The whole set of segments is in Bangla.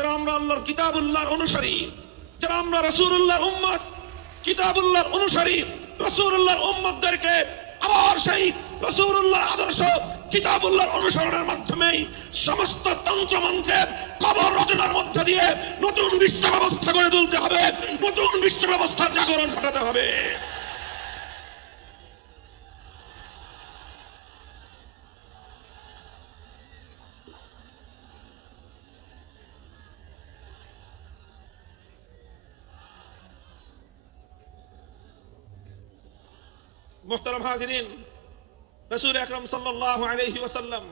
যারা আমরা আল্লাহর কিতাবুল্লাহর অনুসারী, যারা আমরা রাসূলুল্লাহর উম্মত, কিতাবুল্লাহর অনুসারী, রাসূলুল্লাহর উম্মতদেরকে আবার সেই রাসূলুল্লাহর আদর্শ কিতাবুল্লাহর অনুসরণের মাধ্যমে সমস্ত তন্ত্রমন্ত্রের কবর রচনার মধ্য দিয়ে নতুন বিশ্ব ব্যবস্থা গড়ে তুলতে হবে, নতুন বিশ্ব ব্যবস্থার জাগরণ ঘটাতে হবে। মুহতারাম হাজিরিন, রাসূল আকরাম সাল্লাল্লাহু আলাইহি ওয়াসাল্লাম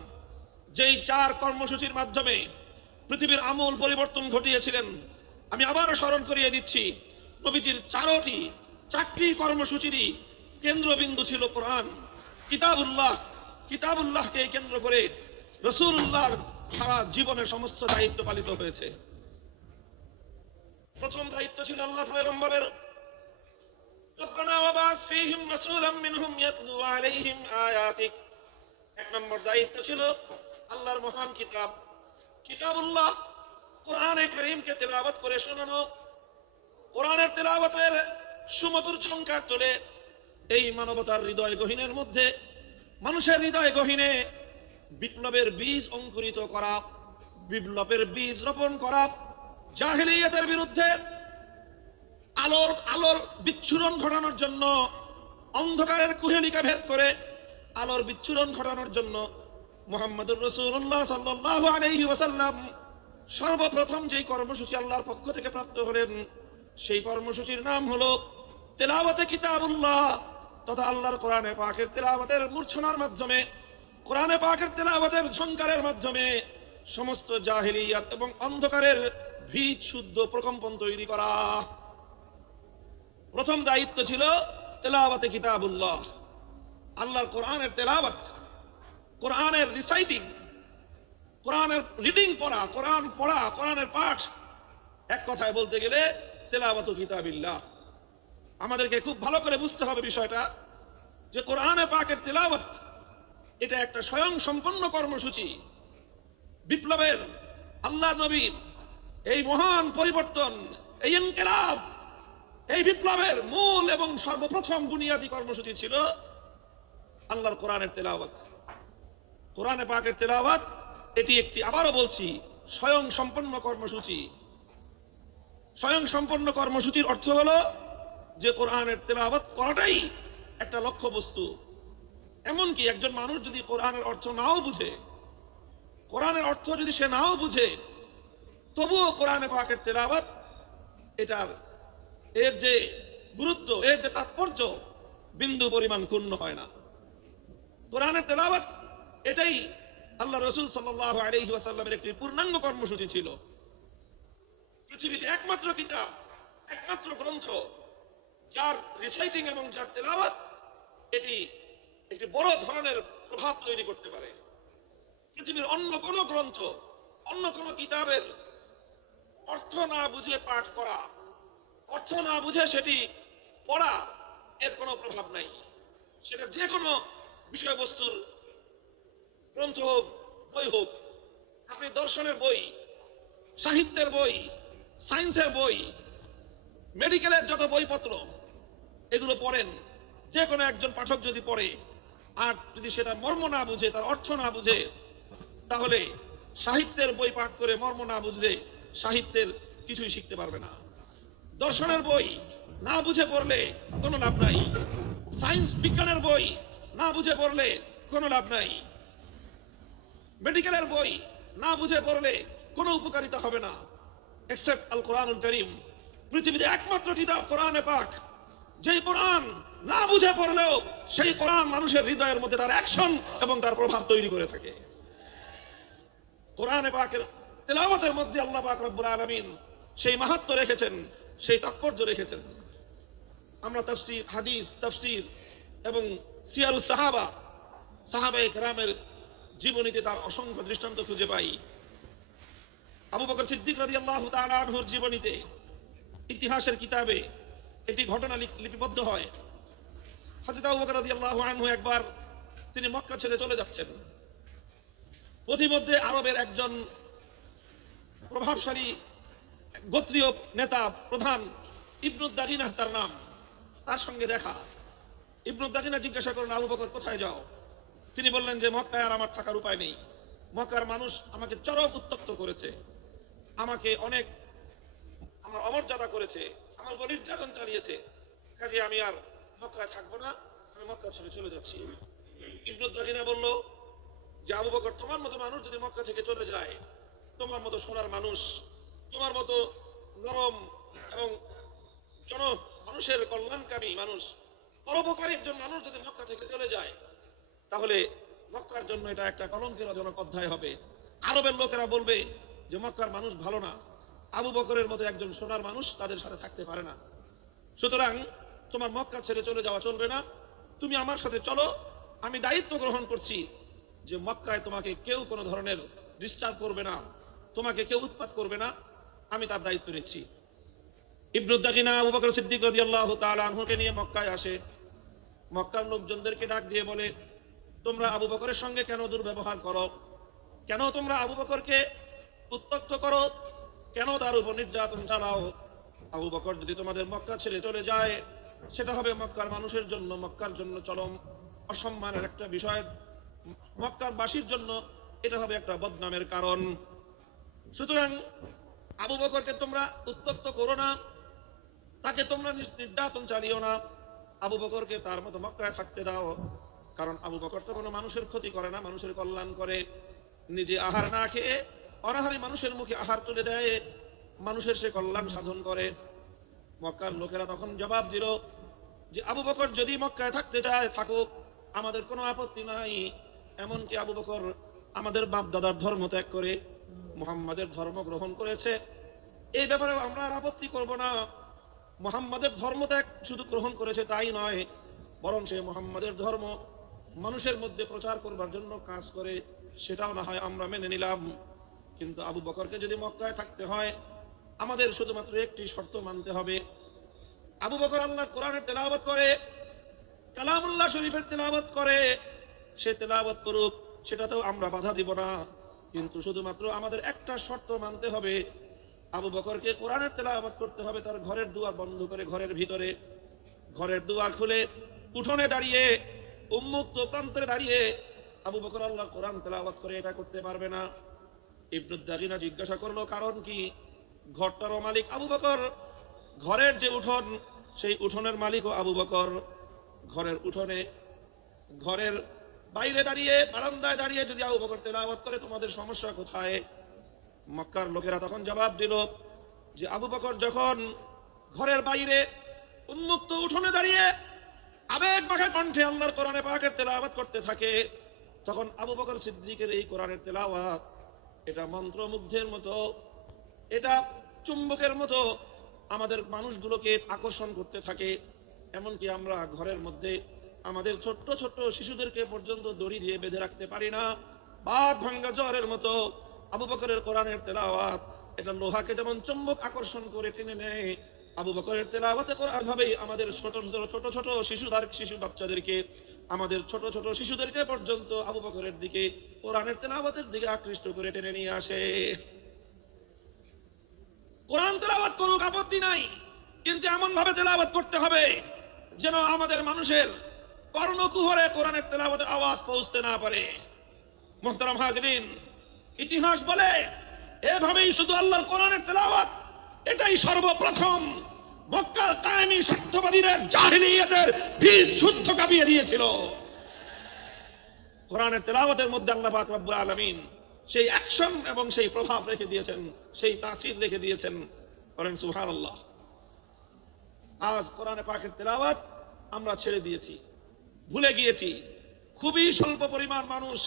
যেই 4 কর্মসূচির মাধ্যমে পৃথিবীর আমূল পরিবর্তন ঘটিয়েছিলেন, আমি আবারও স্মরণ করিয়ে দিচ্ছি। নবীজির 4টি কর্মসূচিরই কেন্দ্রবিন্দু ছিল কোরআন, কিতাবুল্লাহ। কিতাবুল্লাহকে কেন্দ্র করে রাসূলুল্লাহর সারা জীবনের সমস্ত দায়িত্ব পালিত হয়েছে। প্রথম দায়িত্ব ছিল আল্লাহ পয়গম্বরের, ربنا وبعث فيهم رسولا منهم يتلو عليهم آياتك। 1 নম্বর দায়িত্ব ছিল আল্লাহর মহান কিতাব কিতাবুল্লাহ, কোরআনে কারীমকে তেলাওয়াত করে শোনানো, কোরআনের তেলাওয়াতের সুমধুর ঝংকার তোলে এই মানবতার হৃদয় গহীনের মধ্যে, মানুষের হৃদয় গহীনে বিপ্লবের বীজ অঙ্কুরিত করা, বিপ্লবের বীজ রোপণ করা, জাহেলিয়াতের বিরুদ্ধে আলোর বিচ্ছুরণ ঘটানোর জন্য, অন্ধকারের কুহেলিকা ভেদ করে আলোর বিচ্ছুরণ ঘটানোর জন্য মুহাম্মদুর রাসূলুল্লাহ সাল্লাল্লাহু আলাইহি ওয়াসাল্লাম সর্বপ্রথম যেই কর্মসূচি আল্লাহর পক্ষ থেকে প্রাপ্ত হলেন, সেই কর্মসূচির নাম হলো তেলাওয়াতে কিতাবুল্লাহ তথা আল্লাহর কোরআনে পাকের তেলাওয়াতের মূর্ছনার মাধ্যমে, কোরআনে পাকের তেলাওয়াতের ঝংকারের মাধ্যমে সমস্ত জাহেলিয়াত এবং অন্ধকারের ভীত শুদ্ধ প্রকম্পন তৈরি করা। প্রথম দায়িত্ব ছিল তেলাওয়াতে কিতাবুল্লাহ, আল্লাহর কোরআনের তেলাওয়াত, কোরআনের রিসাইটিং, কোরআনের রিডিং পড়া, কোরআন পড়া, কোরআনের পাঠ। এক কথায় বলতে গেলে তেলাওয়াতু কিতাবিল্লাহ। আমাদেরকে খুব ভালো করে বুঝতে হবে বিষয়টা, যে কোরআনে পাকের তেলাওয়াত এটা একটা স্বয়ং সম্পন্ন কর্মসূচি। বিপ্লবের, আল্লাহ নবীর এই মহান পরিবর্তন, এই ইনকিলাব, এই বিপ্লবের মূল এবং সর্বপ্রথম বুনিয়াদী কর্মসূচি ছিল আল্লাহর কোরআনের তেলাওয়াত, কোরআনে পাকের তেলাওয়াত। এটি একটি, আবারও বলছি, স্বয়ং সম্পন্ন কর্মসূচি। স্বয়ং সম্পন্ন কর্মসূচির অর্থ হলো যে কোরআনের তেলাওয়াত করাটাই একটা লক্ষ্য বস্তু। এমনকি একজন মানুষ যদি কোরআনের অর্থ নাও বুঝে, কোরআনের অর্থ যদি সে নাও বুঝে, তবুও কোরআনে পাকের তেলাওয়াত এর যে গুরুত্ব, এর যে তাৎপর্য বিন্দু পরিমাণ ক্ষুণ্ণ হয় না। কোরআনের তেলাওয়াত এটাই আল্লাহ রাসূল সাল্লাল্লাহু আলাইহি ওয়াসাল্লামের একটি পূর্ণাঙ্গ কর্মসূচি ছিল। পৃথিবীতে একমাত্র কিতাব, একমাত্র গ্রন্থ যার রিসাইটিং এবং যার তেলাওয়াত এটি একটি বড় ধরনের প্রভাব তৈরি করতে পারে। পৃথিবীর অন্য কোনো গ্রন্থ, অন্য কোনো কিতাবের অর্থ না বুঝে পাঠ করা, অর্থ না বুঝে সেটি পড়া, এর কোনো প্রভাব নাই। সেটা যে কোনো বিষয়বস্তুর গ্রন্থ হোক, বই হোক, আপনি দর্শনের বই, সাহিত্যের বই, সায়েন্সের বই, মেডিকেলের যত বইপত্র, এগুলো পড়েন, যে কোনো একজন পাঠক যদি পড়ে আর যদি সে তার মর্ম না বুঝে, তার অর্থ না বুঝে, তাহলে সাহিত্যের বই পাঠ করে মর্ম না বুঝলে সাহিত্যের কিছুই শিখতে পারবে না। দর্শনের বই না বুঝে পড়লে কোনো লাভ নাই, সায়েন্স বিজ্ঞানের বই না বুঝে পড়লে কোনো লাভ নাই, মেডিকেলের বই না বুঝে পড়লে কোনো উপকারিতা হবে না, এক্সেপ্ট আল কোরআনুল কারীম। পৃথিবীতে একমাত্র কিতাব কোরআনে পাক, যেই কোরআন না বুঝে পড়লেও সেই কোরআন মানুষের হৃদয়ের মধ্যে তার অ্যাকশন এবং তার প্রভাব তৈরি করে থাকে। কোরআনে পাকের তেলাওয়াতের মধ্যে আল্লাহ পাক রব্বুল আলামিন সেই মাহাত্ম্য রেখেছেন, সেই তাৎপর্য রেখেছেন। আমরা তাফসীর, হাদিস, তাফসীর এবং সিয়ারুস সাহাবা, সাহাবায়ে কেরামের জীবনীতে তার অসংখ্য দৃষ্টান্ত খুঁজে পাই। আবু বকর সিদ্দিক রাদিয়াল্লাহু তাআলা আনহুর জীবনীতে, ইতিহাসের কিতাবে একটি ঘটনা লিপিবদ্ধ হয়। হযরত আবু বকর রাদিয়াল্লাহু আনহু একবার তিনি মক্কা ছেড়ে চলে যাচ্ছেন। পথিমধ্যে আরবের একজন প্রভাবশালী গোত্রীয় নেতা প্রধান ইবনু দাগিনা তার নাম, তার সঙ্গে দেখা। ইবনু দাগিনা জিজ্ঞাসা করেন, আবু বকর কোথায় যাও? তিনি বললেন যে মক্কায় আর আমার থাকার উপায় নেই, মক্কার মানুষ আমাকে চরম উত্ত্যক্ত করেছে, আমাকে অনেক আমার অমর্যাদা করেছে, আমার উপর নির্যাতন চালিয়েছে, কাজে আমি আর মক্কায় থাকবো না, আমি মক্কা ছেড়ে চলে যাচ্ছি। ইবনু দাগিনা বলল যে আবু বকর, তোমার মতো মানুষ যদি মক্কা থেকে চলে যায়, তোমার মতো সোনার মানুষ, তোমার মতো নরম এবং মানুষের কল্যাণকামী মানুষ, পরোপকারী একজন মানুষ যদি মক্কা থেকে চলে যায়, তাহলে মক্কার জন্য এটা একটা কলঙ্কের জনক অধ্যায় হবে। আরবের লোকেরা বলবে যে মক্কার মানুষ ভালো না, আবু বকরের মতো একজন সোনার মানুষ তাদের সাথে থাকতে পারে না। সুতরাং তোমার মক্কা ছেড়ে চলে যাওয়া চলবে না, তুমি আমার সাথে চলো, আমি দায়িত্ব গ্রহণ করছি যে মক্কায় তোমাকে কেউ কোনো ধরনের ডিস্টার্ব করবে না, তোমাকে কেউ উৎপাত করবে না, আমি তার দায়িত্ব নিচ্ছি। ইবনু দাগিনা আবু বকর সিদ্দিক রাদিয়াল্লাহু তাআলা আনহুকে নিয়ে মক্কায় আসে। মক্কার লোকজনদেরকে ডাক দিয়ে বলে, তোমরা আবু বকরের সঙ্গে কেন দুর্ব্যবহার করো? কেন তোমরা আবু বকরকে উত্ত্যক্ত করো? কেন তার উপর নির্যাতন চালাও? আবু বকর যদি তোমাদের মক্কা ছেড়ে চলে যায়, সেটা হবে মক্কার মানুষের জন্য, মক্কার জন্য চরম অসম্মানের একটা বিষয়, মক্কার বাসীর জন্য এটা হবে একটা বদনামের কারণ। সুতরাং আবু বকরকে তোমরা উত্ত্যক্ত করো না, তাকে তোমরা নির্যাতন চালিও না, আবু বকরকে তার মতো মক্কায় থাকতে দাও। কারণ আবু বকর তো কোনো মানুষের ক্ষতি করে না, মানুষের কল্যাণ করে, নিজে আহার না খেয়ে অনাহারী মানুষের মুখে আহার তুলে দেয়, মানুষের সে কল্যাণ সাধন করে। মক্কার লোকেরা তখন জবাব দিল যে আবু বকর যদি মক্কায় থাকতে চায় থাকুক, আমাদের কোনো আপত্তি নাই। এমনকি আবু বকর আমাদের বাপ দাদার ধর্ম ত্যাগ করে মুহাম্মাদের ধর্ম গ্রহণ করেছে, এই ব্যাপারে আমরা আর আপত্তি করব না। মুহাম্মাদের ধর্ম ত্যাগ শুধু গ্রহণ করেছে তাই নয়, বরং সে মুহাম্মাদের ধর্ম মানুষের মধ্যে প্রচার করবার জন্য কাজ করে, সেটাও না হয় আমরা মেনে নিলাম। কিন্তু আবু বকরকে যদি মক্কায় থাকতে হয়, আমাদের শুধুমাত্র একটি শর্ত মানতে হবে। আবু বকর আল্লাহর কোরআনের তেলাওয়াত করে, কালামুল্লাহ শরীফের তেলাওয়াত করে, সে তেলাওয়াত করুক, সেটাতেও আমরা বাধা দিব না। কিন্তু শুধুমাত্র আমাদের একটা শর্ত মানতে হবে, আবু বকরকে কোরআনের তেলাওয়াত করতে হবে তার ঘরের দুয়ার বন্ধ করে, ঘরের ভিতরে, ঘরের দুয়ার খুলে উঠোনে দাঁড়িয়ে, উন্মুক্ত প্রান্তে দাঁড়িয়ে আবু বকর আল্লাহর কোরআন তেলাওয়াত করে, এটা করতে পারবে না। ইবনু দাগিনা জিজ্ঞাসা করলো কারণ কি? ঘরটারও মালিক আবু বকর, ঘরের যে উঠোন সেই উঠোনের মালিকও আবু বকর। ঘরের উঠোনে, ঘরের বাইরে দাঁড়িয়ে, বারান্দায় দাঁড়িয়ে যদি আবু বকর তেলাওয়াত করে, তোমাদের সমস্যা কোথায়? মক্কার লোকেরা তখন জবাব দিল যে আবু বকর যখন ঘরের বাইরে উন্মুক্ত উঠোনে দাঁড়িয়ে আবেগ মাখা কণ্ঠে আল্লাহর কোরআনে পাকের তেলাওয়াত করতে থাকে, তখন আবু বকর সিদ্দিকের এই কোরআনের তেলাওয়াত এটা মন্ত্রমুগ্ধের মতো, এটা চুম্বকের মতো আমাদের মানুষগুলোকে আকর্ষণ করতে থাকে। এমনকি আমরা ঘরের মধ্যে আমাদের ছোট্ট ছোট্ট শিশুদেরকে পর্যন্ত দড়ি দিয়ে বেঁধে রাখতে পারি না, বাদ ভাঙ্গা জ্বরের মতো আবু বকরের কোরআনের তেলাওয়াত এটা লোহাকে যেমন চুম্বক আকর্ষণ করে টেনে নেয়, আবু বকরের তেলাওয়াতে কোরআন ভাবেই আমাদের ছোট ছোট শিশু বাচ্চাদেরকে, আমাদের ছোট ছোট শিশুদেরকে পর্যন্ত আবু বকরের দিকে, কোরআনের তেলাওয়াতের দিকে আকৃষ্ট করে টেনে নিয়ে আসে। কোরআন তেলাওয়াত করুক, আপত্তি নাই, কিন্তু এমন ভাবে তেলাওয়াত করতে হবে যেন আমাদের মানুষের কর্ণকুহরে কোরআনের তেলাওয়াতের আওয়াজ পৌঁছতে না পারে। মুহতারাম হাজরিন, ইতিহাস বলে এভাবেই শুধু আল্লাহর কোরআনের তেলাওয়াত এটাই সর্বপ্রথম মক্কার কায়েমি স্বার্থবাদীদের জাহিলিয়াতের বীজ শুদ্ধ কাঁপিয়ে দিয়েছিল। কোরআনের তেলাওয়াতের মধ্যে আল্লাহ পাক রব্বুল আলামিন সেই অ্যাকশন এবং সেই প্রভাব রেখে দিয়েছেন, সেই তাসির রেখে দিয়েছেন। করেন সুবহানাল্লাহ। আজ কোরআনে পাকের তেলাওয়াত আমরা ছেড়ে দিয়েছি, ভুলে গিয়েছি। খুবই স্বল্প পরিমাণ মানুষ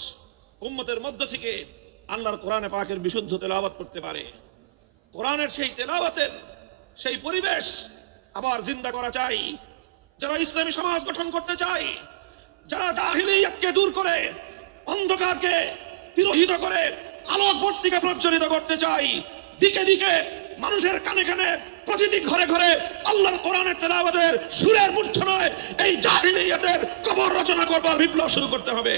উম্মতের মধ্য থেকে আল্লাহর কোরআনে পাকের বিশুদ্ধ তেলাওয়াত করতে পারে। কোরআনের সেই তেলাওয়াতের সেই পরিবেশ আবার জিন্দা করা চাই। যারা ইসলামী সমাজ গঠন করতে চায়, যারা জাহিলিয়াতকে দূর করে অন্ধকারকে তিরোহিত করে আলোক বর্তিকা প্রজ্বলিত করতে চাই, দিকে দিকে মানুষের কানে কানে প্রতিটি ঘরে ঘরে আল্লাহর কোরআনের তেলাওয়াতের সুরের মূর্ছনায় এই জাহিলিয়াতের কবর রচনা করবার বিপ্লব শুরু করতে হবে।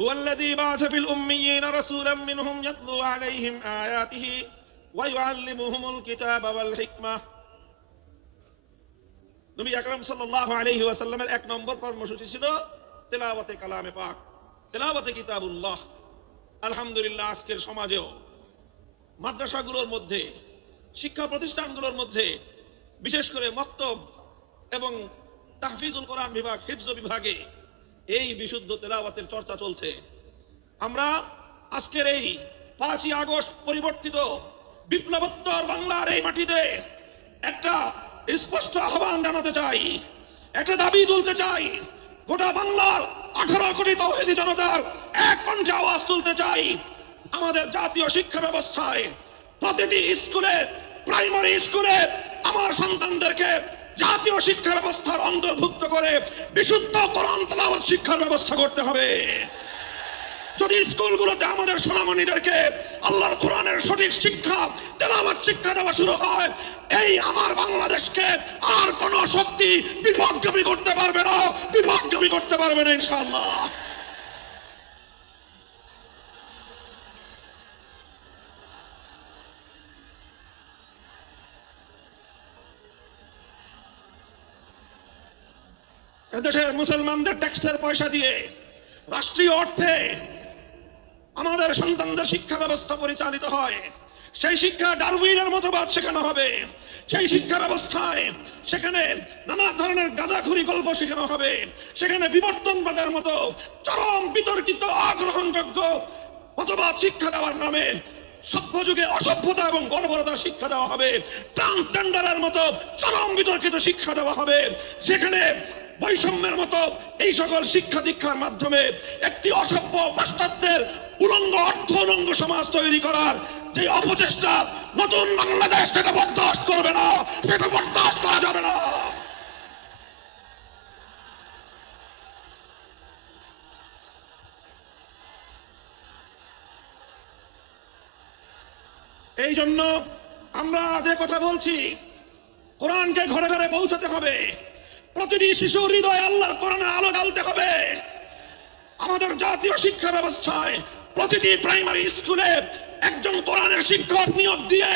হুয়াল্লাযী বা'আসা ফিল উম্মিয়্যিনা রাসূলাম মিনহুম ইয়াতলু আলাইহিম আয়াতিহি ওয়া ইউআল্লিমুহুমুল কিতাবা ওয়াল হিকমাহ। নবী আকরাম সাল্লাল্লাহু আলাইহি ওয়াসাল্লামের এক নম্বর কর্মসূচি ছিল তেলাওয়াতে কালামে পাক, তেলাওয়াতে কিতাবুল্লাহ। আলহামদুলিল্লাহ, আজকের সমাজেও মাদ্রাসাগুলোর মধ্যে, শিক্ষা প্রতিষ্ঠানগুলোর মধ্যে, বিশেষ করে মক্তব এবং তাহফিজুল কোরআন বিভাগ, হিফজ বিভাগে এই বিশুদ্ধ তেলাওয়াতের চর্চা চলছে। আমরা আজকের এই 5ই আগস্ট পরিবর্তিত বিপ্লবোত্তর বাংলার এই মাটিতে একটা স্পষ্ট আহ্বান জানাতে চাই, একটা দাবি তুলতে চাই। গোটা বাংলার 18 কোটি তাওহীদি জনতার এক কণ্ঠে আওয়াজ তুলতে চাই। আমাদের জাতীয় শিক্ষা ব্যবস্থায় প্রতিটি স্কুলে, প্রাইমারি স্কুলে আমার সন্তানদেরকে জাতীয় শিক্ষা ব্যবস্থার অন্তর্ভুক্ত করে বিশুদ্ধ কোরআন তেলাওয়াত শিক্ষার ব্যবস্থা করতে হবে। যদি স্কুলগুলোতে আমাদের সোনামণিদেরকে আল্লাহর কোরআনের সঠিক শিক্ষা, তেলাওয়াত শিক্ষা দেওয়া শুরু হয়, এই আমার বাংলাদেশকে আর কোন শক্তি বিপথগামী করতে পারবে না, বিপথগামী করতে পারবে না ইনশাআল্লাহ। এদেশের মুসলমানদের ট্যাক্সের পয়সা দিয়ে, রাষ্ট্রীয় অর্থে আমাদের সন্তানদের শিক্ষা ব্যবস্থা পরিচালিত হয়। সেই শিক্ষা ডারউইনের মতবাদ শেখানো হবে। সেই শিক্ষা ব্যবস্থায় সেখানে নানা ধরনের গাঁজাখুরি গল্প শেখানো হবে। সেখানে বিবর্তনবাদের মতো চরম বিতর্কিত, অগ্রহণযোগ্য মতবাদ শিক্ষা দেওয়ার নামে সভ্য যুগে অসভ্যতা এবং বর্বরতার শিক্ষা দেওয়া হবে। ট্রান্সজেন্ডারের মতো চরম বিতর্কিত শিক্ষা দেওয়া হবে। সেখানে বৈষম্যের মতো এই সকল শিক্ষা দীক্ষার মাধ্যমে একটি অসভ্য পাশ্চাত্যের উলঙ্গ, অর্থ উলঙ্গ সমাজ তৈরি করার যে অপচেষ্টা, নতুন বাংলাদেশ সেটা বরদাস্ত করবে না, সেটা বরদাস্ত করা যাবে না। এই জন্য আমরা যে কথা বলছি, কোরআনকে ঘরে ঘরে পৌঁছাতে হবে। প্রতিটি শিশুর হৃদয়ে আল্লাহর কোরআনের আলো জ্বালতে হবে। আমাদের জাতীয় শিক্ষা ব্যবস্থায় প্রতিটি প্রাইমারি স্কুলে একজন কোরআনের শিক্ষক নিয়োগ দিয়ে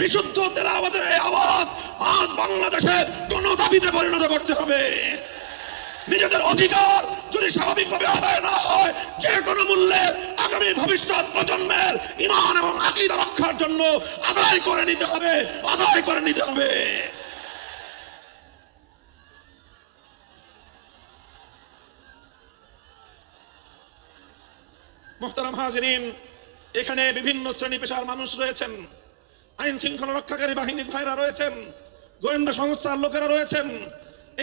বিশুদ্ধ তেলাওয়াতের এই আওয়াজ আজ বাংলাদেশে গণদাবিতে পরিণত করতে হবে। নিজেদের অধিকার যদি স্বাভাবিকভাবে আদায় না হয়, যে কোনো মূল্যে আগামী ভবিষ্যৎ প্রজন্মের ঈমান এবং আকীদা রক্ষার জন্য আদায় করে নিতে হবে, আদায় করে নিতে হবে। মুহতারাম হাজিরিন, এখানে বিভিন্ন শ্রেণী পেশার মানুষ রয়েছেন, আইন শৃঙ্খলা রক্ষাকারী বাহিনীর ভাইরা রয়েছেন, গোয়েন্দা সংস্থার লোকেরা রয়েছেন,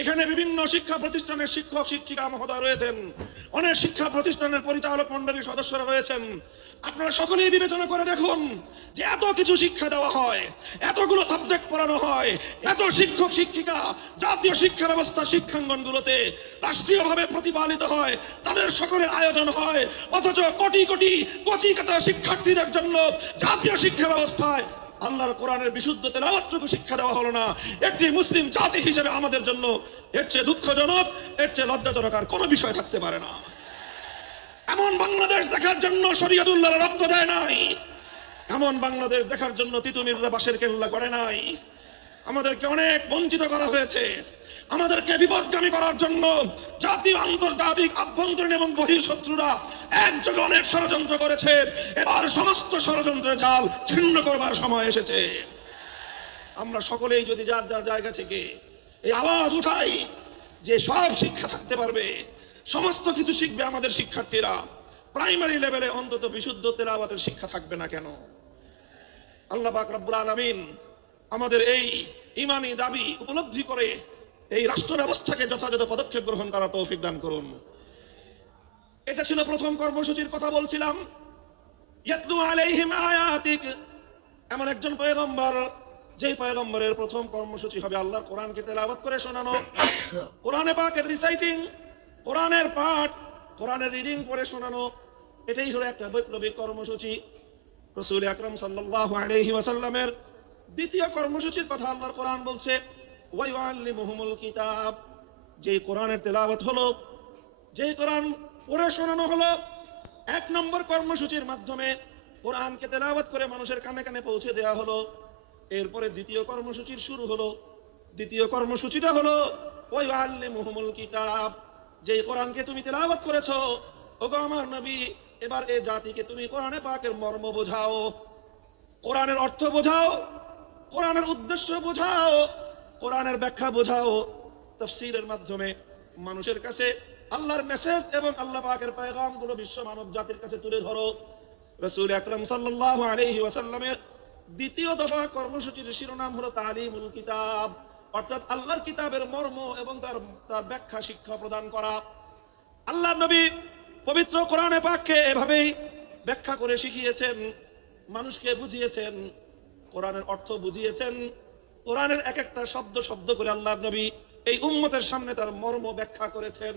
এখানে বিভিন্ন শিক্ষা প্রতিষ্ঠানের শিক্ষক শিক্ষিকা মহোদয় রয়েছেন, অনেক শিক্ষা প্রতিষ্ঠানের পরিচালক মণ্ডলীর সদস্যরা রয়েছেন। আপনারা সকলেই বিবেচনা করে দেখুন যে এত কিছু শিক্ষা দেওয়া হয়, এতগুলো সাবজেক্ট পড়ানো হয়, এত শিক্ষক শিক্ষিকা জাতীয় শিক্ষা ব্যবস্থা শিক্ষাঙ্গনগুলোতে রাষ্ট্রীয়ভাবে প্রতিপালিত হয়, তাদের সকলের আয়োজন হয়, অথচ কোটি কোটি কচি কাঁচা শিক্ষার্থীদের জন্য জাতীয় শিক্ষা ব্যবস্থায় আল্লাহর কোরআনের বিশুদ্ধ তেলাওয়াতটুকু শিক্ষা দেওয়া হলো না। একটি মুসলিম জাতি হিসেবে আমাদের জন্য এর চেয়ে দুঃখজনক, এর চেয়ে লজ্জাজনক আর কোনো বিষয় থাকতে পারে না। এমন বাংলাদেশ দেখার জন্য শরীয়তুল্লাহর রক্ত দেয় নাই, এমন বাংলাদেশ দেখার জন্য তিতুমিররা বাঁশের কেল্লা করে নাই। আমাদেরকে অনেক বঞ্চিত করা হয়েছে। আমাদেরকে বিপদগামী করার জন্য জাতীয়, আন্তর্জাতিক, আভ্যন্তরীণ এবং বহির শত্রুরা একযোগে অনেক ষড়যন্ত্র করেছে। এবার সমস্ত ষড়যন্ত্রের জাল ছিন্ন করবার সময় এসেছে। আমরা সকলেই যদি যার যার জায়গা থেকে এই আওয়াজ উঠাই যে সব শিক্ষা থাকতে পারবে, সমস্ত কিছু শিখবে আমাদের শিক্ষার্থীরা, প্রাইমারি লেভেলে অন্তত বিশুদ্ধ তেলাওয়াতের শিক্ষা থাকবে না কেন? আল্লাহ পাক রব্বুল আলামিন আমাদের এই ঈমানি দাবি উপলব্ধি করে এই রাষ্ট্র ব্যবস্থাকে যথাযথ পদক্ষেপ গ্রহণ করার তৌফিক দান করুন। এটা ছিল প্রথম কর্মসূচির কথা বলছিলাম, ইয়াতলু আলাইহিম আয়াতিক। এমন একজন পয়গম্বর, যেই পয়গম্বরের প্রথম কর্মসূচি হবে আল্লাহর কোরআনকে তেলাওয়াত করে শোনানো, কোরআনে পাকের রিসাইটিং, কোরআনের পাঠ, কোরআনের রিডিং করে শোনানো। এটাই হলো একটা বৈপ্লবিক কর্মসূচি। রাসূল আকরাম সাল্লাল্লাহু আলাইহি ওয়াসাল্লামের দ্বিতীয় কর্মসূচির কথা আল্লাহর কোরআন বলছে, ওয়া ইউআল্লিমুহুমুল কিতাব। যেই কোরআনের তেলাওয়াত হলো, যেই কোরআন পড়ে শোনানো হলো, এক নম্বর কর্মসূচির মাধ্যমে কোরআনকে তেলাওয়াত করে মানুষের কানে কানে পৌঁছে দেওয়া হলো। এরপরে দ্বিতীয় কর্মসূচির শুরু হলো। দ্বিতীয় কর্মসূচিটা হলো ওই আল্লিমুহুমুল কিতাব, যে কোরআনকে তুমি তেলাওয়াত করেছো, ওগো আমার নবী, এবার এই জাতিকে তুমি কোরআনে পাকের মর্ম বোঝাও, কোরআনের অর্থ বোঝাও, কোরআনের উদ্দেশ্য বোঝাও, কোরআনের ব্যাখ্যা বোঝাও। তাফসীরের মাধ্যমে মানুষের কাছে আল্লাহর মেসেজ এবং আল্লাহ পাকের পয়গামগুলো বিশ্ব মানব জাতির কাছে তুলে ধরো। রাসূল আকরাম সাল্লাল্লাহু আলাইহি ওয়াসাল্লামের দ্বিতীয় দফা কর্মসূচির শিরোনাম হলো তালিমুল কিতাব, অর্থাৎ আল্লাহর কিতাবের মর্ম এবং তার ব্যাখ্যা শিক্ষা প্রদান করা। আল্লাহর নবী পবিত্র কোরআনে পাককে এভাবেই ব্যাখ্যা করে শিখিয়েছেন, মানুষকে বুঝিয়েছেন, কোরআনের অর্থ বুঝিয়েছেন। কোরআনের এক একটা শব্দ শব্দ করে আল্লাহর নবী এই উম্মতের সামনে তার মর্ম ব্যাখ্যা করেছেন।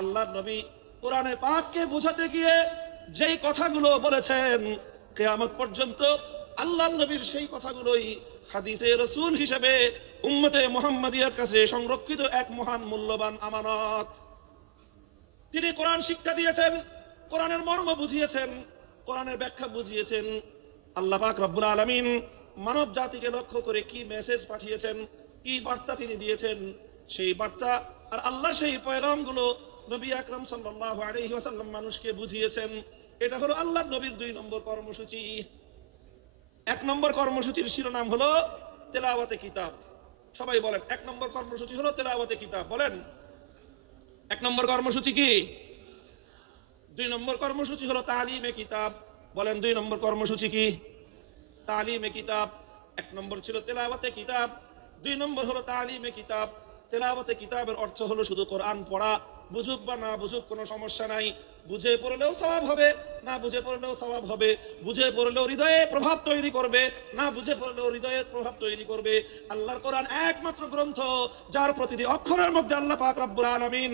আল্লাহর নবী কোরআনে পাককে বোঝাতে গিয়ে যেই কথাগুলো বলেছেন, কিয়ামত পর্যন্ত আল্লাহর নবীর সেই কথাগুলোই হাদিসে রাসূল হিসেবে উম্মতে মুহাম্মাদিয়ার কাছে সংরক্ষিত এক মহান মূল্যবান আমানত। তিনি কোরআন শিক্ষা দিয়েছেন, কোরআনের মর্ম বুঝিয়েছেন, কোরআনের ব্যাখ্যা বুঝিয়েছেন। আল্লাহ পাক রব্বুল আলামিন মানব জাতিকে লক্ষ্য করে কি মেসেজ পাঠিয়েছেন, কি বার্তা তিনি দিয়েছেন, সেই বার্তা আর আল্লাহর সেই পয়গামগুলো নবী আকরাম সাল্লাল্লাহু আলাইহি ওয়াসাল্লাম মানুষকে বুঝিয়েছেন। এটা হলো আল্লাহর নবীর 2 নম্বর কর্মসূচি। 1 নম্বর কর্মসূচির শিরোনাম হলো তেলাওয়াতে কিতাব। সবাই বলেন 1 নম্বর কর্মসূচি হলো তেলাওয়াতে কিতাব। বলেন 1 নম্বর কর্মসূচি কি? 2 নম্বর কর্মসূচি হলো তালিমে কিতাব। বলেন 2 নম্বর কর্মসূচি কি? তালিমে কিতাব। 1 নম্বর ছিল তেলাওয়াতে কিতাব, 2 নম্বর হলো তালিমে কিতাব। তেলাওয়াতে কিতাবের অর্থ হলো শুধু কোরআন পড়া, বুঝুক বা না বুঝুক কোনো সমস্যা নাই, বুঝে পড়লেও সওয়াব হবে, না বুঝে পড়লেও সওয়াব হবে, বুঝে পড়লেও হৃদয়ে প্রভাব তৈরি করবে, না বুঝে পড়লেও হৃদয়ে প্রভাব তৈরি করবে। আল্লাহর কোরআন একমাত্র গ্রন্থ যার প্রতিটি অক্ষরের মধ্যে আল্লাহ পাক রব্বুল আলামিন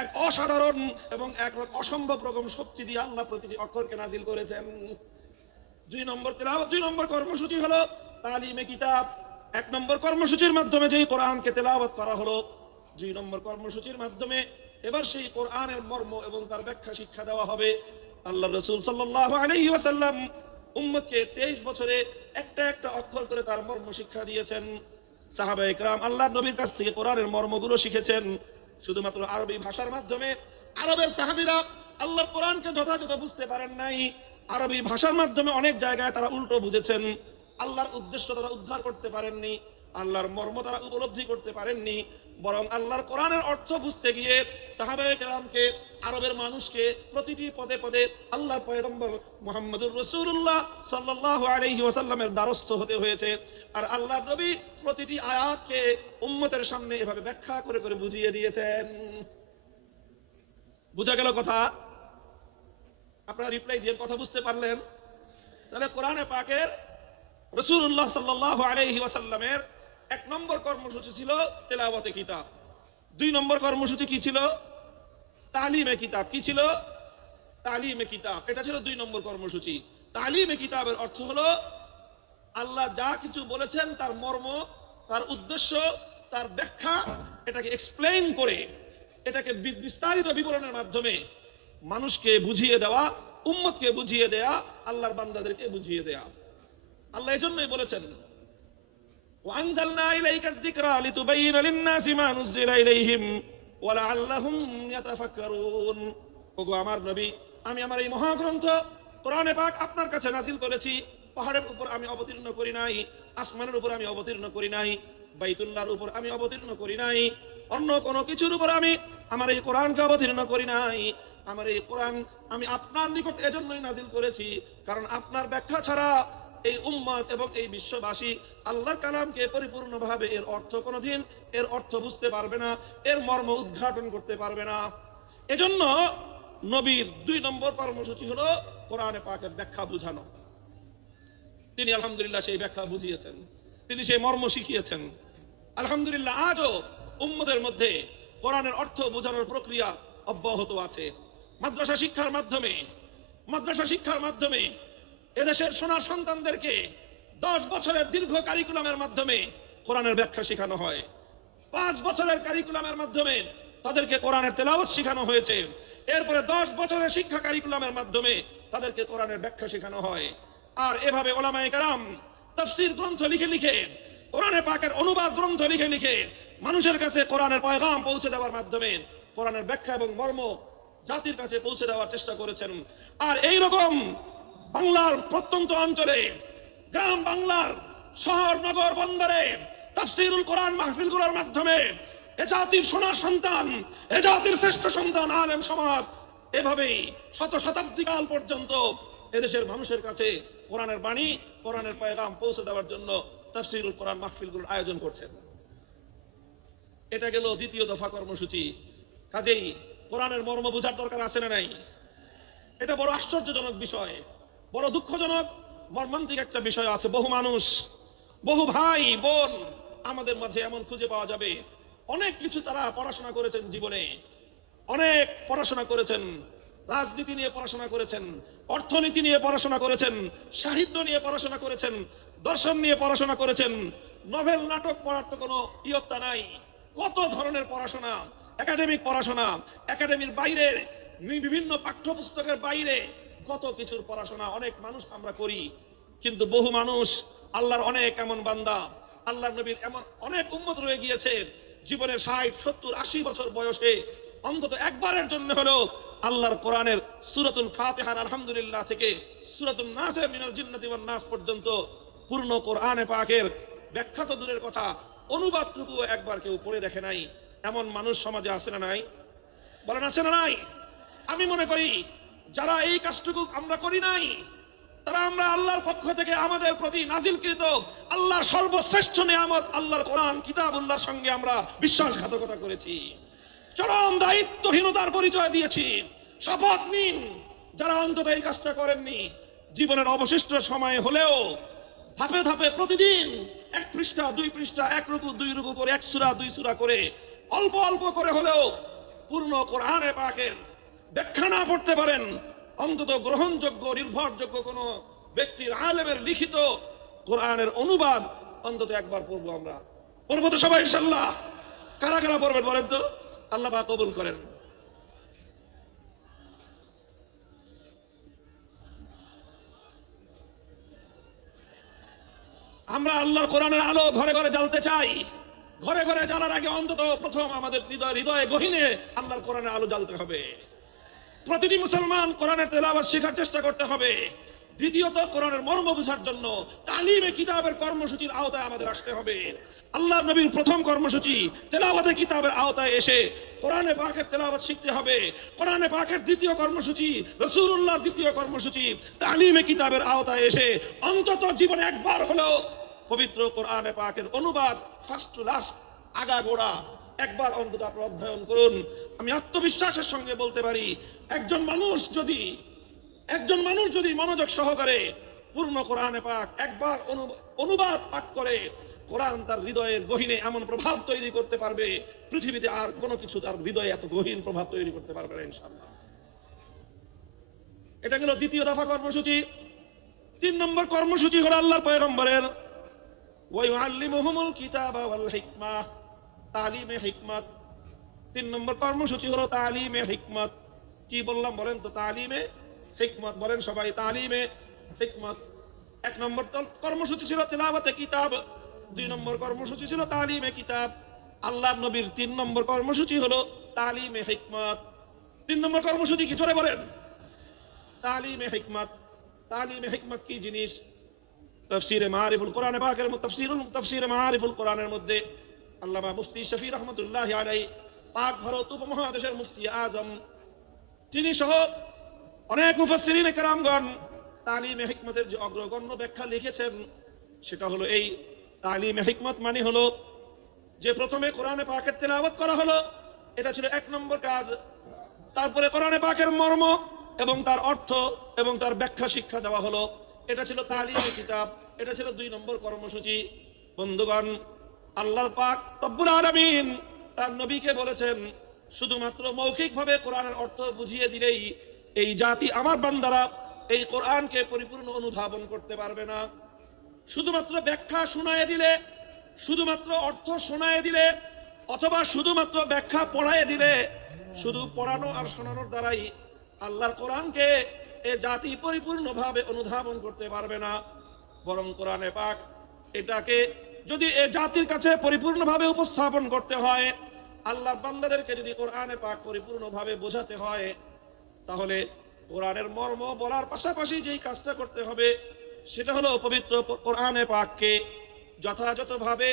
এক অসাধারণ এবং এক অসম্ভব রকম শক্তি দিয়ে আল্লাহ প্রতিটি অক্ষরকে নাজিল করেছেন। 2 নম্বর তেলাওয়াত, 2 নম্বর কর্মসূচি হলো তালিমে কিতাব। 1 নম্বর কর্মসূচির মাধ্যমে যেই কোরআনকে তেলাওয়াত করা হলো, 2 নম্বর কর্মসূচির মাধ্যমে এবার সেই কোরআনের মর্ম এবং তার ব্যাখ্যা শিক্ষা দেওয়া হবে। আল্লাহ রাসূল সাল্লাল্লাহু আলাইহি ওয়াসাল্লাম উম্মতকে 23 বছরে একটা একটা অক্ষর করে তার মর্ম শিক্ষা দিয়েছেন। সাহাবায়ে কেরাম আল্লাহর নবীর কাছ থেকে কোরআনের মর্মগুলো শিখেছেন শুধুমাত্র আরবি ভাষার মাধ্যমে। আরবের সাহাবীরা আল্লাহর কোরআনকে যথাযথ বুঝতে পারেন নাই, আরবি ভাষার মাধ্যমে অনেক জায়গায় তারা উল্টো বুঝেছেন। আল্লাহর উদ্দেশ্য তারা উদ্ধার করতে পারেননি, আল্লাহর মর্ম তারা উপলব্ধি করতে পারেননি। বরং আল্লাহর কোরআনের অর্থ বুঝতে গিয়ে সাহাবায়ে কেরামকে, আরবের মানুষকে প্রতিটি পদে পদে আল্লাহর পয়গম্বর মুহাম্মদুর রাসূলুল্লাহ সাল্লাল্লাহু আলাইহি ওয়াসাল্লামের দ্বারস্থ হতে হয়েছে। আর আল্লাহর নবী প্রতিটি আয়াতকে উম্মতের সামনে এভাবে ব্যাখ্যা করে করে বুঝিয়ে দিয়েছেন। বুঝা গেল কথা? আপনারা রিপ্লাই দিয়ে কথা বুঝতে পারলেন? তাহলে কোরআনে পাকের রাসূলুল্লাহ সাল্লাল্লাহু আলাইহি ওয়াসাল্লামের 1 নম্বর কর্মসূচি ছিল তেলাওয়াতে কিতাব। 2 নম্বর কর্মসূচি কি ছিল? তালিমে কিতাব। কি ছিল? তালিমে কিতাব। এটা ছিল 2 নম্বর কর্মসূচি। তালিমে কিতাবের অর্থ হলো আল্লাহ যা কিছু বলেছেন তার মর্ম, তার উদ্দেশ্য, তার ব্যাখ্যা, এটাকে এক্সপ্লেইন করে, এটাকে বিস্তারিত বিবরণের মাধ্যমে মানুষকে বুঝিয়ে দেওয়া, উম্মতকে বুঝিয়ে দেয়া, আল্লাহর বান্দাদেরকে বুঝিয়ে দেয়া। আল্লাহ এজন্যই বলেছেন ওয়ানজালনা ইলাইকা যিকরা লিতুবাইয়িনা লিন-নাসি মা নুযিলা ইলাইহিম ওয়া লাআল্লাহুম ইয়াতাফাক্কারুন। ওগো আমার নবী, আমি আমার এই মহাগ্রন্থ কোরআনে পাক আপনার কাছে নাযিল করেছি। পাহাড়ের উপর আমি অবতীর্ণ করি নাই, আসমানের উপর আমি অবতীর্ণ করি নাই, বাইতুল্লাহর উপর আমি অবতীর্ণ করি নাই, অন্য কোনো কিছুর উপর আমি আমার এই কোরআনকে অবতীর্ণ করি নাই। আমার এই কোরআন আমি আপনার নিকট এজন্যই নাযিল করেছি, কারণ আপনার ব্যাখ্যা ছাড়া এই উম্মত এবং এই বিশ্ববাসী আল্লাহর কালামকে পরিপূর্ণভাবে এর অর্থ কোনোদিন এর অর্থ বুঝতে পারবে না, এর মর্ম উদ্ঘাটন করতে পারবে না। এজন্য নবীর 2 নম্বর কর্মসূচি হলো কোরআনে পাকের ব্যাখ্যা বুঝানো। তিনি আলহামদুলিল্লাহ সেই ব্যাখ্যা বুঝিয়েছেন, তিনি সেই মর্ম শিখিয়েছেন। আলহামদুলিল্লাহ আজও উম্মতের মধ্যে কোরআনের অর্থ বোঝানোর প্রক্রিয়া অব্যাহত আছে। মাদ্রাসা শিক্ষার মাধ্যমে এদেশের সোনার সন্তানদেরকে 10 বছরের দীর্ঘ কারিকুলামের মাধ্যমে কোরআনের ব্যাখ্যা শেখানো হয়। 5 বছরের কারিকুলামের মাধ্যমে তাদেরকে কোরআনের তেলাওয়াত শেখানো হয়েছে। এরপরে 10 বছরের শিক্ষা কারিকুলামের মাধ্যমে তাদেরকে কোরআনের ব্যাখ্যা শেখানো হয়। আর এভাবে ওলামায়ে কেরাম তাফসীর গ্রন্থ লিখে লিখে, কোরআনে পাকের অনুবাদ গ্রন্থ লিখে লিখে মানুষের কাছে কোরআনের পয়গাম পৌঁছে দেওয়ার মাধ্যমে কোরআনের ব্যাখ্যা এবং মর্ম জাতির কাছে পৌঁছে দেওয়ার চেষ্টা করেছেন। আর এই রকম বাংলার প্রত্যন্ত অঞ্চলে, গ্রাম বাংলার শহর নগর বন্দরে তাফসীরুল কোরআন মাহফিলগুলোর মাধ্যমে এ জাতির সোনার সন্তান, এ জাতির শ্রেষ্ঠ সন্তান আলেম সমাজ এভাবেই শত শতাব্দী কাল পর্যন্ত এদেশের মানুষের কাছে কোরআনের বাণী, কোরআনের পয়গাম পৌঁছে দেওয়ার জন্য তাফসীরুল কোরআন মাহফিলগুলোর আয়োজন করছেন। এটা গেল দ্বিতীয় দফা কর্মসূচি। কাজেই কোরআনের মর্ম বোঝার দরকার আছে না নাই? এটা বড় আশ্চর্যজনক বিষয়, বড় দুঃখজনক মর্মান্তিক একটা বিষয় আছে। বহু মানুষ, বহু ভাই বোন আমাদের মাঝে এমন খুঁজে পাওয়া যাবে, অনেক কিছু তারা পড়াশোনা করেছেন জীবনে, অনেক পড়াশোনা করেছেন, রাজনীতি নিয়ে পড়াশোনা করেছেন, অর্থনীতি নিয়ে পড়াশোনা করেছেন, সাহিত্য নিয়ে পড়াশোনা করেছেন, দর্শন নিয়ে পড়াশোনা করেছেন, নভেল নাটক পড়ার তো কোনো ইয়ত্তা নাই। কত ধরনের পড়াশোনা, একাডেমিক পড়াশোনা, একাডেমির বাইরে বিভিন্ন পাঠ্যপুস্তকের বাইরে কত কিছুর পড়াশোনা অনেক মানুষ আমরা করি। কিন্তু বহু মানুষ, আল্লাহর অনেক এমন বান্দা, আল্লাহর নবীর এমন অনেক উম্মত রয়ে গিয়েছে, জীবনের 60, 70, 80 বছর বয়সে অন্তত একবারের জন্য হলেও আল্লাহর কোরআনের সূরাতুল ফাতিহার আলহামদুলিল্লাহ থেকে সূরাতুন নাসের মিনাল জিন্নাতি ওয়ান নাস পর্যন্ত পূর্ণ কোরআনে পাকের ব্যাখ্যা তো দূরের কথা, অনুবাদটুকু একবার কেউ পড়ে দেখে নাই। এমন মানুষ সমাজে আছে না নাই? বলেন আছে না নাই? আমি মনে করি যারা এই কাজটুকু আমরা করি নাই, তারা আমরা আল্লাহর পক্ষ থেকে আমাদের প্রতি নাজিলকৃত আল্লাহর সর্বশ্রেষ্ঠ নিয়ামত আল্লাহর কোরআন কিতাবুল্লাহর সঙ্গে আমরা বিশ্বাসঘাতকতা করেছি, চরম দায়িত্বহীনতার পরিচয় দিয়েছি। শপথ নিন, যারা অন্তত এই কাজটা করেননি, জীবনের অবশিষ্ট সময় হলেও ধাপে ধাপে প্রতিদিন 1 পৃষ্ঠা 2 পৃষ্ঠা, 1 রুকু 2 রুকু করে, 1 সূরা 2 সূরা করে, অল্প অল্প করে হলেও পূর্ণ কোরআনে পাকের ব্যাখ্যা না পড়তে পারেন, অন্তত গ্রহণযোগ্য নির্ভরযোগ্য কোন ব্যক্তির আলেমের লিখিত কোরআনের অনুবাদ অন্তত একবার পড়বো। আমরা পড়বো তো সবাই ইনশাআল্লাহ? কারা কারা পড়বেন বলেন তো? আল্লাহ পাক কবুল করেন। আমরা আল্লাহর কোরআনের আলো ঘরে ঘরে জ্বালতে চাই। ঘরে ঘরে জ্বালার আগে অন্তত প্রথম আমাদের হৃদয়ে গহীনে আল্লাহর কোরআনের আলো জ্বালতে হবে। প্রতিটি মুসলমান কোরআনের তেলাওয়াত শেখার চেষ্টা করতে হবে। দ্বিতীয়ত, কোরআনের মর্ম বোঝার জন্য তালিমে কিতাবের কর্মসূচির আওতায় আমাদের আসতে হবে। আল্লাহর নবীর প্রথম কর্মসূচি তেলাওয়াতে কিতাবের আওতায় এসে কোরআনে পাকের তেলাওয়াত শিখতে হবে। কোরআনে পাকের দ্বিতীয় কর্মসূচি, রাসূলুল্লাহর দ্বিতীয় কর্মসূচি তালিমে কিতাবের আওতায় এসে অন্তত জীবনে একবার হলেও পবিত্র কোরআনে পাকের অনুবাদ ফার্স্ট টু লাস্ট, আগাগোড়া একবার অন্তত আপনি অধ্যয়ন করুন। আমি আত্মবিশ্বাসের সঙ্গে বলতে পারি, একজন মানুষ যদি মনোযোগ সহকারে পূর্ণ কোরআনে পাক একবার অনুবাদ পাঠ করে, কোরআন তার হৃদয়ের গহীনে এমন প্রভাব তৈরি করতে পারবে, পৃথিবীতে আর কোনো কিছু তার হৃদয়ে এত গহীন প্রভাব তৈরি করতে পারবে না ইনশাআল্লাহ। এটা গেল দ্বিতীয় দফা কর্মসূচি। 3 নম্বর কর্মসূচি হলো আল্লাহর পয়গম্বরের ওয়া ইউআল্লিমুহুমুল কিতাবা ওয়াল হিকমা, তালিমে হিকমত। 3 নম্বর কর্মসূচি হলো তালিমে হিকমত। কি বললাম বলেন তো? তালিমে হিকমত বলেন সবাই, তালিমে হিকমত। 1 নম্বর কর্মসূচি ছিল তেলাওয়াতে কিতাব, 2 নম্বর কর্মসূচি ছিল তালিমে কিতাব। আল্লাহর নবীর 3 নম্বর কর্মসূচি হলো তালিমে হিকমত। 3 নম্বর কর্মসূচি কি? জোরে বলেন। তালিমে হিকমত। তালিমে হিকমত কি জিনিস? তাফসীরে মারিফুল কোরআনে পাকের তাফসীরে মারিফুল কোরআনের মধ্যে আল্লামা মুফতি শফি রহমাতুল্লাহি আলাইহি, পাক ভারত উপমহাদেশের মুফতি আজম, তিনি সহ অনেক মুফাসসিরিনে কেরামগণ তালিমে হিকমতের যে অগ্রগণ্য ব্যাখ্যা লিখেছেন, সেটা হলো এই তালিমে হিকমত মানে হলো যে প্রথমে কোরআনে পাকের তেলাওয়াত করা হলো, এটা ছিল 1 নম্বর কাজ। তারপরে কোরআনে পাকের মর্ম এবং তার অর্থ এবং তার ব্যাখ্যা শিক্ষা দেওয়া হলো, এটা ছিল তালিমে কিতাব। এটা ছিল 2 নম্বর কর্মসূচি। বন্ধুগণ, আল্লাহর পাক রব্বুল আলামিন তার নবীকে বলেছেন, শুধুমাত্র মৌখিকভাবে কোরআনের অর্থ বুঝিয়ে দিলেই এই জাতি আমার বান্দারা এই কোরআনকে পরিপূর্ণ অনুধাবন করতে পারবে না। শুধুমাত্র ব্যাখ্যা শোনায় দিলে, শুধুমাত্র অর্থ শোনায় দিলে, অথবা শুধুমাত্র ব্যাখ্যা পড়ায় দিলে শুধু পড়ানো আর শোনানোর দ্বারাই আল্লাহর কোরআনকে এ জাতি পরিপূর্ণভাবে অনুধাবন করতে পারবে না, বরং কোরআনে পাক এটাকে যদি এ জাতির কাছে পরিপূর্ণভাবে উপস্থাপন করতে হয়, আল্লাহর বান্দাদেরকে যদি কোরআনে পাক পরিপূর্ণভাবে বোঝাতে হয়, তাহলে কোরআনের মর্ম বলার পাশাপাশি যেই কাজটা করতে হবে সেটা হলো পবিত্র কোরআনে পাককে যথাযথভাবে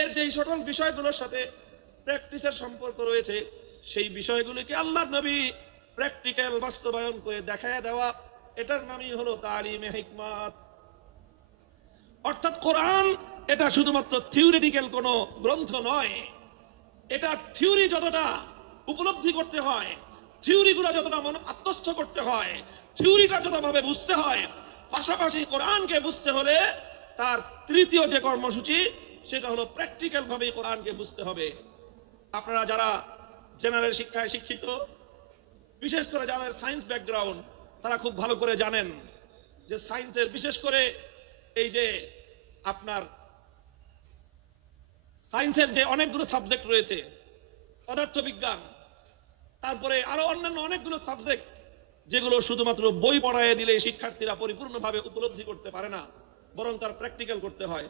এর যেই সকল বিষয়গুলোর সাথে প্র্যাকটিসের সম্পর্ক রয়েছে সেই বিষয়গুলিকে আল্লাহর নবী প্র্যাকটিক্যাল বাস্তবায়ন করে দেখায় দেওয়া, এটার নামই হলো তালিমে হিকমত। অর্থাৎ কোরআন এটা শুধুমাত্র থিওরিটিক্যাল কোনো গ্রন্থ নয়, এটা থিওরি যতটা উপলব্ধি করতে হয়, থিওরিগুলো যতটা মন আত্মস্থ করতে হয়, থিওরিটা যতভাবে বুঝতে হয়, পাশাপাশি কোরআনকে বুঝতে হলে তার তৃতীয় যে কর্মসূচি সেটা হলো প্র্যাকটিক্যাল ভাবে কোরআনকে বুঝতে হবে। আপনারা যারা জেনারেল শিক্ষায় শিক্ষিত, বিশেষ করে যাদের সায়েন্স ব্যাকগ্রাউন্ড, তারা খুব ভালো করে জানেন যে সায়েন্সের বিশেষ করে এই যে আপনার সায়েন্সের যে অনেকগুলো সাবজেক্ট রয়েছে, পদার্থবিজ্ঞান, তারপরে আরো অন্যান্য অনেকগুলো সাবজেক্ট যেগুলো শুধুমাত্র বই পড়ায় দিলে শিক্ষার্থীরা পরিপূর্ণভাবে উপলব্ধি করতে পারে না, বরং তার প্র্যাকটিক্যাল করতে হয়।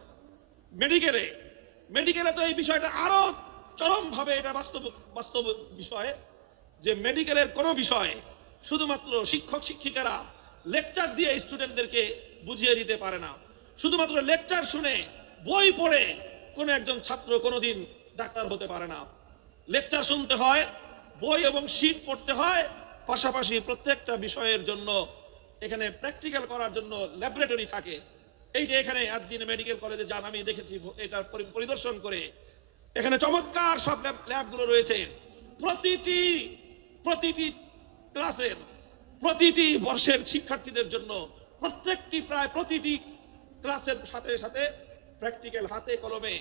মেডিকেলে তো এই বিষয়টা আরো চরম ভাবে এটা বাস্তব বিষয় যে মেডিকেলের কোনো বিষয় শুধুমাত্র শিক্ষক শিক্ষিকারা লেকচার দিয়ে স্টুডেন্টদেরকে বুঝিয়ে দিতে পারে না। শুধুমাত্র লেকচার শুনে বই পড়ে কোন একজন ছাত্র কোনোদিন ডাক্তার হতে পারে না। লেকচার শুনতে হয়, বই এবং শীট পড়তে হয়, পাশাপাশি প্রত্যেকটা বিষয়ের জন্য এখানে প্র্যাকটিক্যাল করার জন্য ল্যাবরেটরি থাকে। এই যে এখানে আদ্দিনে মেডিকেল কলেজে যান, আমি দেখেছি এটা পরিদর্শন করে, এখানে চমৎকার সব ল্যাবগুলো রয়েছে। প্রতিটি ক্লাসের প্রতিটি বর্ষের শিক্ষার্থীদের জন্য প্রায় প্রতিটি ক্লাসের সাথে সাথে প্র্যাকটিক্যাল হাতে কলমে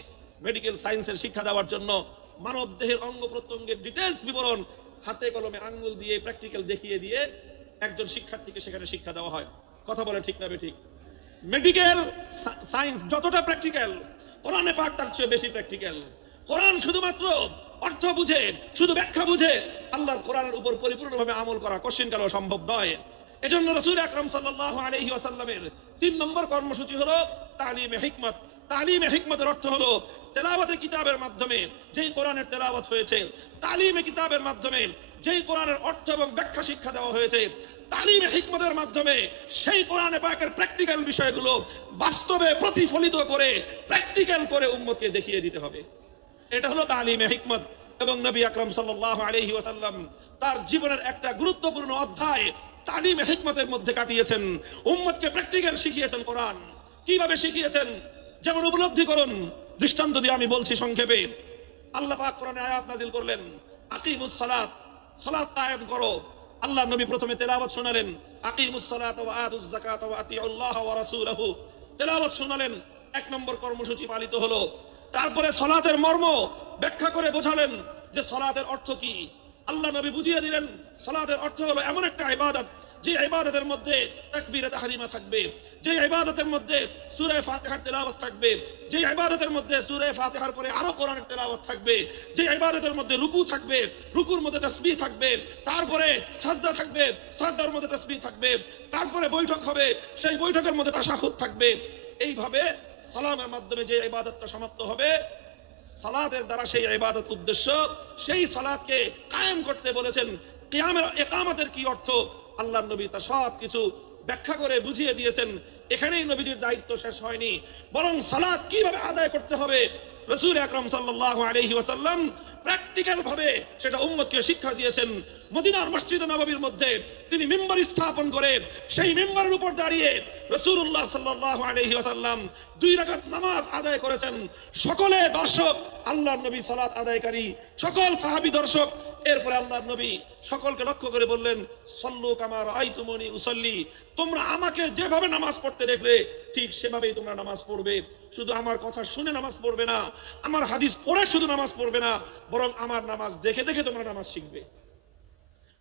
মেডিকেল সায়েন্সের শিক্ষা দেওয়ার জন্য মানব দেহের অঙ্গ প্রত্যঙ্গের ডিটেইলস বিবরণ হাতে কলমে আঙ্গুল দিয়ে প্র্যাকটিক্যাল দেখিয়ে দিয়ে একজন শিক্ষার্থীকে সেখানে শিক্ষা দেওয়া হয়। কথা বলে ঠিক না বেঠিক? মেডিকেল সায়েন্স যতটা প্র্যাকটিক্যাল, কোরআনে পাক তার চেয়ে বেশি প্র্যাকটিক্যাল। কোরআন শুধুমাত্র অর্থ বুঝে, শুধু ব্যাখ্যা বুঝে আল্লাহর কোরআনের উপর পরিপূর্ণভাবে আমল করা কোশ্চিনকালেও সম্ভব নয়। এজন্য রাসূল আকরাম সাল্লাল্লাহু আলাইহি ওয়াসাল্লামের 3 নম্বর কর্মসূচি হলো তালিমে হিকমত। তালিমে হিকমতের অর্থ হলো তেলাওয়াতে কিতাবের মাধ্যমে যেই কোরআনের তেলাওয়াত হয়েছে, তালিমে কিতাবের মাধ্যমে যেই কোরআনের অর্থ এবং ব্যাখ্যা শিক্ষা দেওয়া হয়েছে, তালিমে হিকমতের মাধ্যমে সেই কোরআনে পাকের প্র্যাকটিক্যাল বিষয়গুলো বাস্তবে প্রতিফলিত করে প্র্যাকটিক্যাল করে উম্মতকে দেখিয়ে দিতে হবে। এটা হলো তালিমে হিকমত। এবং নবী আকরাম সাল্লাল্লাহু আলাইহি ওয়াসাল্লাম তার জীবনের একটা গুরুত্বপূর্ণ অধ্যায় তালিমে হিকমতের মধ্যে কাটিয়েছেন। উম্মতকে প্র্যাকটিক্যাল শিখিয়েছেন। কোরআন কিভাবে শিখিয়েছেন যেমন উপলব্ধি করুন। দৃষ্টান্ত দিয়ে আমি বলছি সংক্ষেপে। আল্লাহ পাক কোরআনে আয়াত নাযিল করলেন, আকিমুস সালাত, সালাত কায়েম করো। আল্লাহর নবী প্রথমে তেলাওয়াত শোনালেন, আকিমুস সালাত ওয়া আতুজ যাকাত ওয়া আতিউল্লাহ ওয়া রাসূলহু। তেলাওয়াত শোনালেন, 1 নম্বর কর্মসূচি পালিত হলো। তারপরে সালাতের মর্ম ব্যাখ্যা করে বোঝালেন যে সালাতের অর্থ কি। আল্লাহ নবী বুঝিয়ে দিলেন সালাতের অর্থ হলো এমন একটা ইবাদত যে ইবাদতের মধ্যে তাকবীরে তাহরিমা থাকবে, যে ইবাদতের মধ্যে সূরা ফাতিহার তেলাওয়াত থাকবে, যে ইবাদতের মধ্যে সূরা ফাতিহার পরে আরো কোরআনের তেলাওয়াত থাকবে, যে ইবাদতের মধ্যে রুকু থাকবে, রুকুর মধ্যে তাসবিহ থাকবে, তারপরে সাজদা থাকবে, সাজদার মধ্যে তাসবিহ থাকবে, তারপরে বৈঠক হবে, সেই বৈঠকের মধ্যে তাশাহুদ থাকবে। এইভাবে সালামের মাধ্যমে যে ইবাদতটা সমাপ্ত হবে, সালাতের দ্বারা সেই ইবাদত উদ্দেশ্য, সেই সালাতকে কায়েম করতে বলেছেন। কিয়ামের ইকামতের কি অর্থ আল্লাহর নবী তা সব কিছু ব্যাখ্যা করে বুঝিয়ে দিয়েছেন। এখানেই নবীজির দায়িত্ব শেষ হয়নি, বরং সালাত কিভাবে আদায় করতে হবে রাসূল আকরাম সাল্লাল্লাহু আলাইহি ওয়াসাল্লাম প্র্যাকটিক্যাল ভাবে সেটা উম্মতকে শিক্ষা দিয়েছেন। মদিনার মসজিদে নববীর মধ্যে তিনি মিম্বার স্থাপন করে সেই মিম্বারের উপর দাঁড়িয়ে রাসূলুল্লাহ সাল্লাল্লাহু আলাইহি ওয়াসাল্লাম 2 রাকাত নামাজ আদায় করেছেন। সকলে দর্শক, আল্লাহর নবী সালাত আদায়কারী, সকল সাহাবী দর্শক। এরপরে আল্লাহর নবী সকলকে লক্ষ্য করে বললেন, সল্লু কামা রাআইতুমুনি উসাল্লি, তোমরা আমাকে যেভাবে নামাজ পড়তে দেখলে ঠিক সেভাবেই তোমরা নামাজ পড়বে। শুধু আমার কথা শুনে নামাজ পড়বে না, আমার হাদিস পড়ে শুধু নামাজ পড়বে না, বরং আমার নামাজ দেখে দেখে তোমরা নামাজ শিখবে।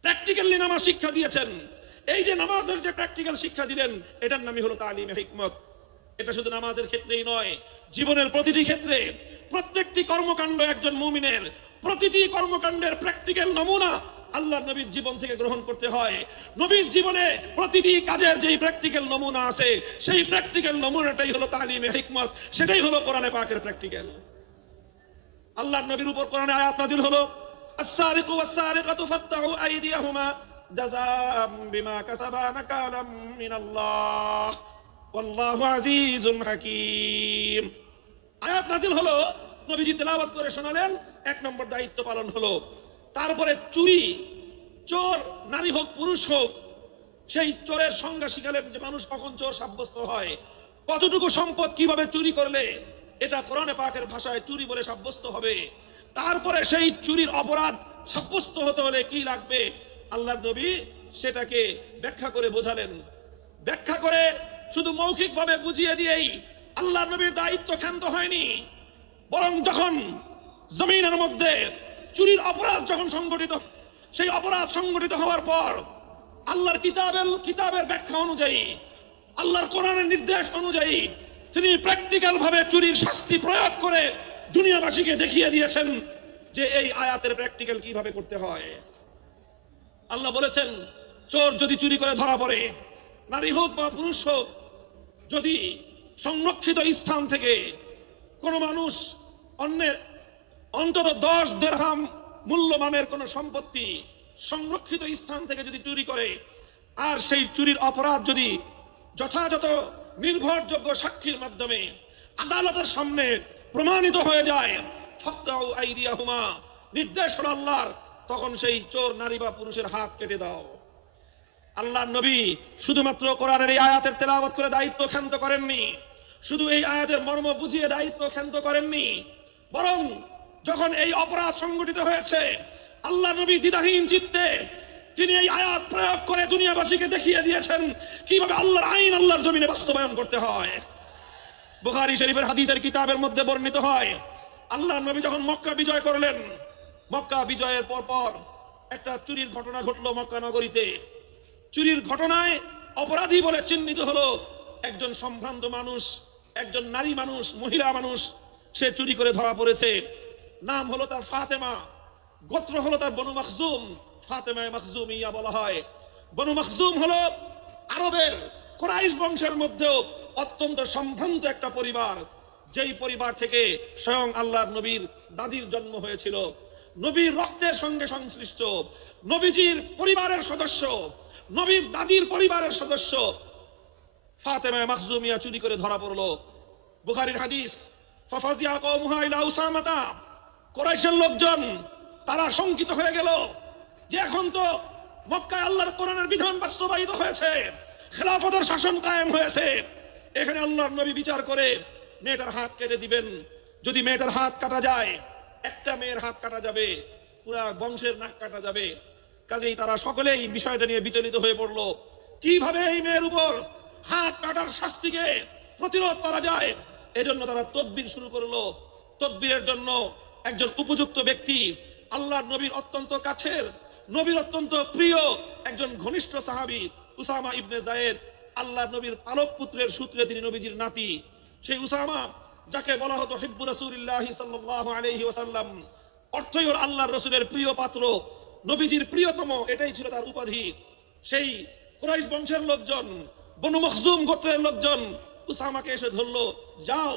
প্র্যাকটিক্যালি নামাজ শিক্ষা দিয়েছেন। এই যে নামাজের যে প্র্যাকটিক্যাল শিক্ষা দিলেন, এটার নামই হলো তালিমে হিকমত। এটা শুধু নামাজের ক্ষেত্রেই নয়, জীবনের প্রতিটি ক্ষেত্রে প্রত্যেকটি কর্মকাণ্ড একজন মুমিনের প্রতিটি কর্মকাণ্ডের প্র্যাকটিক্যাল নমুনা আল্লাহর নবীর জীবন থেকে গ্রহণ করতে হয়। নবীর জীবনে প্রতিটি কাজের যেই প্র্যাকটিক্যাল নমুনা আছে, সেই প্র্যাকটিক্যাল নমুনাটাই হলো তালিমে হিকমত, সেটাই হলো কোরআনে পাকের প্র্যাকটিক্যাল। আল্লাহর নবীর উপর কোরআনে আয়াত নাযিল হলো, আস-সারিকু ওয়াস-সারিকাতু ফাকতাউ আইদিয়াহুমা জাযাআম বিমা কাসাবা নাকালাম মিনাল্লাহ ওয়াল্লাহু আজিজুন হাকীম। আয়াত নাযিল হলো, নবীজি তেলাওয়াত করে শোনালেন, এক নম্বর দায়িত্ব পালন হলো। তারপরে চুরি, চোর নারী হোক পুরুষ হোক, সেই চোরের সংজ্ঞা শিখালেন যে মানুষ কখন চোর সাব্যস্ত হয়, কতটুকু সম্পদ কিভাবে চুরি করলে এটা কোরআনে পাকের ভাষায় চুরি বলে সাব্যস্ত হবে। তারপরে সেই চুরির অপরাধ সাব্যস্ত হতে হলে কি লাগবে, আল্লাহর নবী সেটাকে ব্যাখ্যা করে বোঝালেন। ব্যাখ্যা করে শুধু মৌখিকভাবে বুঝিয়ে দিয়েই আল্লাহর নবীর দায়িত্ব ক্ষান্ত হয়নি, বরং যখন জমিনের মধ্যে চুরির অপরাধ যখন সংগঠিত, সেই অপরাধ সংগঠিত হওয়ার পর আল্লাহর কিতাবের ব্যাখ্যা অনুযায়ী, আল্লাহর কোরআনের নির্দেশ অনুযায়ী তিনি প্র্যাকটিক্যাল ভাবে চুরির শাস্তি প্রয়োগ করে দুনিয়াবাসীকে দেখিয়ে দিয়েছেন যে এই আয়াতের প্র্যাকটিক্যাল কিভাবে করতে হয়। আল্লাহ বলেছেন, চোর যদি চুরি করে ধরা পড়ে, নারী হোক বা পুরুষ হোক, যদি সংরক্ষিত স্থান থেকে কোনো মানুষ অন্যের অন্তত 10 দিরহাম মূল্যমানের কোনো সম্পত্তি সংরক্ষিত স্থান থেকে যদি চুরি করে, আর সেই চুরির অপরাধ যদি যথাযথ নির্ভরযোগ্য সাক্ষীর মাধ্যমে আদালতের সামনে প্রমাণিত হয়ে যায়, ফাকতাউ আইদিয়াহুমা, নির্দেশ হলো আল্লাহর, তখন সেই চোর নারী বা পুরুষের হাত কেটে দাও। আল্লাহর নবী শুধুমাত্র কোরআনের এই আয়াতের তেলাওয়াত করে দায়িত্ব ক্ষান্ত করেননি, শুধু এই আয়াতের মর্ম বুঝিয়ে দায়িত্ব ক্ষান্ত করেননি, বরং যখন এই অপরাধ সংগঠিত হয়েছে, আল্লাহ নবী দ্বিধাহীন চিত্তে তিনি এই আয়াত প্রয়োগ করে দুনিয়াবাসীকে দেখিয়ে দিয়েছেন কিভাবে আল্লাহর আইন আল্লাহর জমিনে বাস্তবায়ন করতে হয়। বুখারী শরীফের হাদিসের কিতাবের মধ্যে বর্ণিত হয়, আল্লাহ নবী যখন মক্কা বিজয় করলেন, মক্কা বিজয়ের পর একটা চুরির ঘটনা ঘটলো মক্কা নগরীতে। চুরির ঘটনায় অপরাধী বলে চিহ্নিত হলো একজন সম্ভ্রান্ত মানুষ, একজন নারী মানুষ, মহিলা মানুষ, সে চুরি করে ধরা পড়েছে। নাম হলো তার ফাতেমা, গোত্র হলো তার বনু মখজুম, ফাতেমা মখজুমিয়া বলা হয়। বনু মখজুম হলো আরবের কুরাইশ বংশের মধ্যেও অত্যন্ত সম্ভ্রান্ত একটা পরিবার, যেই পরিবার থেকে স্বয়ং আল্লাহর নবীর দাদির জন্ম হয়েছিল, নবীর রক্তের সঙ্গে সংশ্লিষ্ট, নবীজির পরিবারের সদস্য, নবীর দাদির পরিবারের সদস্য ফাতেমা মখজুমিয়া চুরি করে ধরা পড়লো। বুখারীর হাদিস, ফাফাজিয়া কওমুহা ইলা উসামাতা, কুরাইশের লোকজন তারা শঙ্কিত হয়ে গেল যে এখন তো মক্কায় আল্লাহর কোরআনের বিধান বাস্তবায়িত হয়েছে, খেলাফতের শাসন কায়েম হয়েছে, এখানে আল্লাহর নবী বিচার করে মেয়েটার হাত কেটে দিবেন। যদি মেয়েটার হাত কাটা যায়, একটা মেয়ের হাত কাটা যাবে, পুরা বংশের নাক কাটা যাবে। কাজেই তারা সকলেই বিষয়টা নিয়ে বিচলিত হয়ে পড়লো, কিভাবে এই মেয়ের উপর হাত কাটার শাস্তিকে প্রতিরোধ করা যায়। এজন্য তারা তদবির শুরু করলো। তদবিরের জন্য একজন উপযুক্ত ব্যক্তি, আল্লাহর নবীর অত্যন্ত কাছের, নবীর অত্যন্ত প্রিয় একজন ঘনিষ্ঠ সাহাবী উসামা ইবনে যায়েদ, আল্লাহর নবীর পালক পুত্রের সূত্রে তিনি নবীজির নাতি। সেই উসামা, যাকে বলা হতো হিব্বু রাসূলিল্লাহি সাল্লাল্লাহু আলাইহি ওয়াসাল্লাম, অর্থই হলো আল্লাহর রাসূলের প্রিয় পাত্র, নবীজির প্রিয়তম, এটাই ছিল তার উপাধি। সেই কুরাইশ বংশের লোকজন, বনু মখজুম গোত্রের লোকজন উসামাকে এসে ধরলো, যাও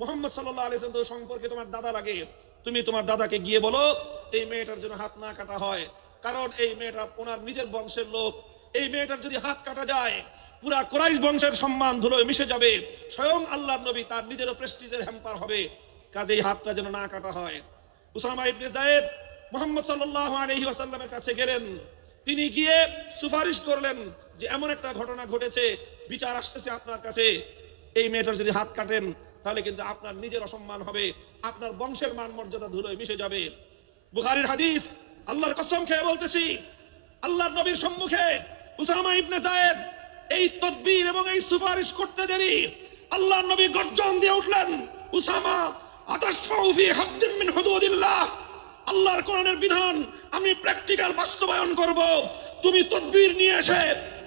মুহাম্মদ সাল্লাল্লাহু আলাইহি ওয়াসাল্লাম সম্পর্কে তোমার দাদা লাগে, তুমি তোমার দাদাকে গিয়ে বলো এই মেয়েটার জন্য হাত না কাটা হয়, কারণ এই মেয়েটা ওনার নিজের বংশের লোক, এই মেয়েটার যদি হাত কাটা যায় পুরা কুরাইশ বংশের সম্মান ধুলোয় মিশে যাবে, স্বয়ং আল্লাহর নবী তার নিজেরও প্রেস্টিজের হ্যাম্পার হবে, কাজেই হাতটা যেন না কাটা হয়। উসামা ইবনে যায়েদ মুহাম্মদ সাল্লাল্লাহু আলাইহি ওয়াসাল্লামের কাছে গেলেন, তিনি গিয়ে সুপারিশ করলেন যে এমন একটা ঘটনা ঘটেছে, বিচার আসতেছে আপনার কাছে, এই মেয়েটার যদি হাত কাটেন তাহলে কিন্তু আপনার নিজের অসম্মান হবে, আপনার বংশের মান মর্যাদা ধুলোয় মিশে যাবে। বুখারীর হাদিস, আল্লাহর কসম খেয়ে বলতেছি, আল্লাহর নবীর সম্মুখে উসামা ইবনে যায়েদ এই তদবির এবং এই সুপারিশ করতে দেরি, আল্লাহর নবী গর্জন দিয়ে উঠলেন, উসামা আতাশফাউ ফি হাদ্দিন মিন হুদুদিল্লাহ, আল্লাহর কোরআনের বিধান আমি প্র্যাকটিক্যাল বাস্তবায়ন করব, তুমি তদবির নিয়ে এসে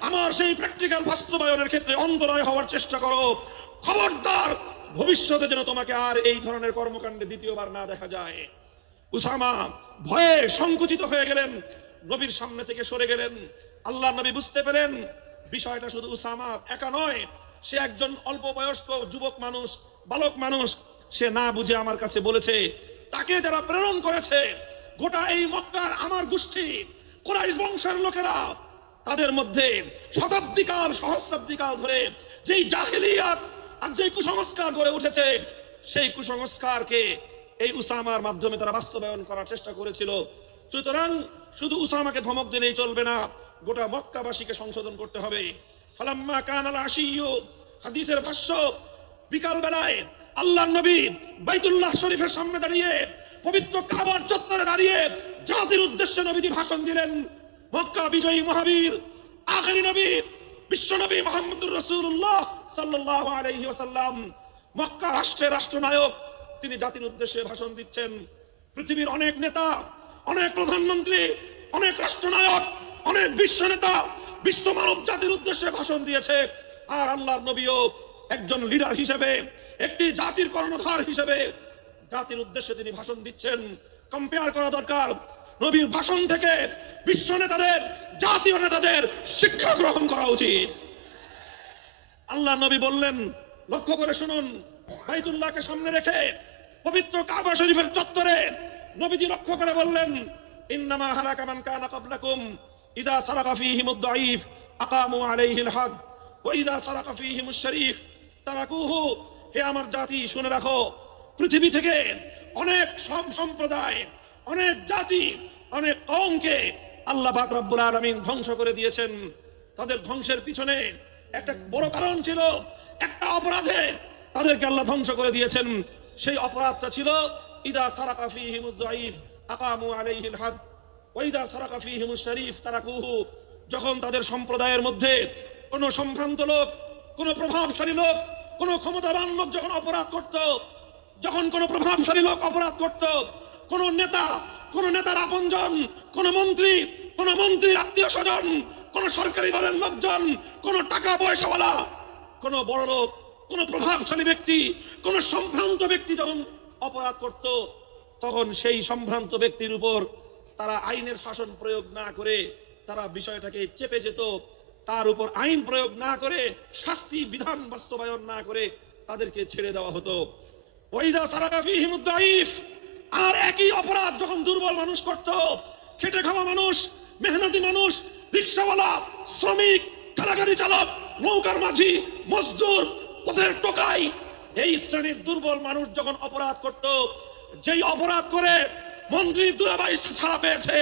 আমার সেই প্র্যাকটিক্যাল বাস্তবায়নের ক্ষেত্রে অন্তরায় হওয়ার চেষ্টা করো, খবরদার ভবিষ্যতে যেন তোমাকে আর এই ধরনের কর্মকাণ্ডে দ্বিতীয়বার না দেখা যায়। উসামা ভয়ে সংকুচিত হয়ে গেলেন, নবীর সামনে থেকে সরে গেলেন। আল্লাহ নবী বুঝতে পেরেন বিষয়টা শুধু উসামা একা নয়, সে একজন অল্প বয়স্ক যুবক মানুষ, বালক মানুষ, সে না বুঝে আমার কাছে বলেছে। তাকে যারা প্রেরণ করেছে গোটা এই মক্কার আমার গোষ্ঠী কুরাইশ বংশের লোকেরা, তাদের মধ্যে শতাব্দীকাল সহস্রাব্দীকাল ধরে যেই জাহেলিয়াত আর যেই কুসংস্কার গড়ে উঠেছে, সেই কুসংস্কারকে এই উসামার মাধ্যমে তারা বাস্তবায়ন করার চেষ্টা করেছিল। সুতরাং শুধু উসামাকে ধমক দিলেই চলবে না, গোটা মক্কাবাসীকে সংশোধন করতে হবে। ফালাম্মা কানাল আশিয়্যু, হাদিসের ভাষ্য, বিকাল বেলায় আল্লাহর নবী বাইতুল্লাহ শরীফের সামনে দাঁড়িয়ে, পবিত্র কাবার চত্বরে দাঁড়িয়ে জাতির উদ্দেশ্যে নবীজি ভাষণ দিলেন। মক্কা বিজয়ী মহাবীর আখেরি নবী বিশ্ব নবী মুহাম্মদুর রাসূলুল্লাহ সাল্লাল্লাহু আলাইহি ওয়াসাল্লাম, মক্কা রাষ্ট্রের রাষ্ট্রনায়ক, তিনি জাতির উদ্দেশ্যে ভাষণ দিচ্ছেন। পৃথিবীর অনেক নেতা, অনেক প্রধানমন্ত্রী, অনেক রাষ্ট্রনায়ক, অনেক বিশ্ব নেতা বিশ্ব মানব জাতির উদ্দেশ্যে ভাষণ দিয়েছে, আর আল্লাহর নবীও একজন লিডার হিসেবে, একটি জাতির কর্ণধার হিসেবে জাতির উদ্দেশ্যে তিনি ভাষণ দিচ্ছেন। কম্পেয়ার করা দরকার, নবীর ভাষণ থেকে বিশ্ব নেতাদের, জাতীয় নেতাদের শিক্ষা গ্রহণ করা উচিত। আল্লাহ নবী বললেন, লক্ষ্য করে শুনুন, বাইতুল্লাহকে সামনে রেখে পবিত্র কাবা শরীফের চত্বরে নবীজি লক্ষ্য করে বললেন, ইন্নামা হালাকা মান কানা ক্বাবলাকুম ইযা সারাকা ফীহিমুদ দাঈফ আকামু আলাইহিল হাদ ওয়া ইযা সারাকা ফীহিমুশ শরীফ তারাকুহু। হে আমার জাতি, শুনে রাখো, পৃথিবী থেকে অনেক সম্প্রদায়, অনেক জাতি, অনেক কওমকে আল্লাহ পাক রব্বুল আলামিন ধ্বংস করে দিয়েছেন। তাদের ধ্বংসের পিছনে একটা বড় কারণ ছিল, একটা অপরাধে তাদেরকে আল্লাহ ধ্বংস করে দিয়েছেন। সেই অপরাধটা ছিল ইযা সারাকা ফীহিমুজ যায়ীফ আকামু আলাইহিল হাদ ওয়া ইযা সারাকা ফীহিমুশ শরীফ তারাকুহু। যখন তাদের সম্প্রদায়ের মধ্যে কোন সম্ভ্রান্ত লোক, কোন প্রভাবশালী লোক, কোন ক্ষমতাবান লোক যখন অপরাধ করত, যখন কোন প্রভাবশালী লোক অপরাধ করত, কোন নেতা, কোন নেতার আপনজন, কোন মন্ত্রী, কোন মন্ত্রীর আত্মীয় স্বজন, কোন সরকারি দলের লোকজন, কোন টাকা পয়সাওয়ালা, কোন বড় লোক, কোন প্রভাবশালী ব্যক্তি, কোন সম্ভ্রান্ত ব্যক্তি যখন অপরাধ করত, তখন সেই সম্ভ্রান্ত ব্যক্তির উপর তারা আইনের শাসন প্রয়োগ না করে তারা বিষয়টাকে চেপে যেত, তার উপর আইন প্রয়োগ না করে, শাস্তি বিধান বাস্তবায়ন না করে তাদেরকে ছেড়ে দেওয়া হতো। ওয়াইদা সারাকা ফীহিমুদ দাঈফ, আর একই অপরাধ যখন দুর্বল মানুষ করত, খেটে খাওয়া মানুষ, মেহনতি মানুষ, রিকশাওয়ালা, শ্রমিক, কারাগারি চালক, নৌকার মাঝি, মজদুর, পথের টোকাই, এই শ্রেণীর দুর্বল মানুষ যখন অপরাধ করত, যেই অপরাধ করে মন্ত্রীর দুলাভাই ছাড়া পেয়েছে,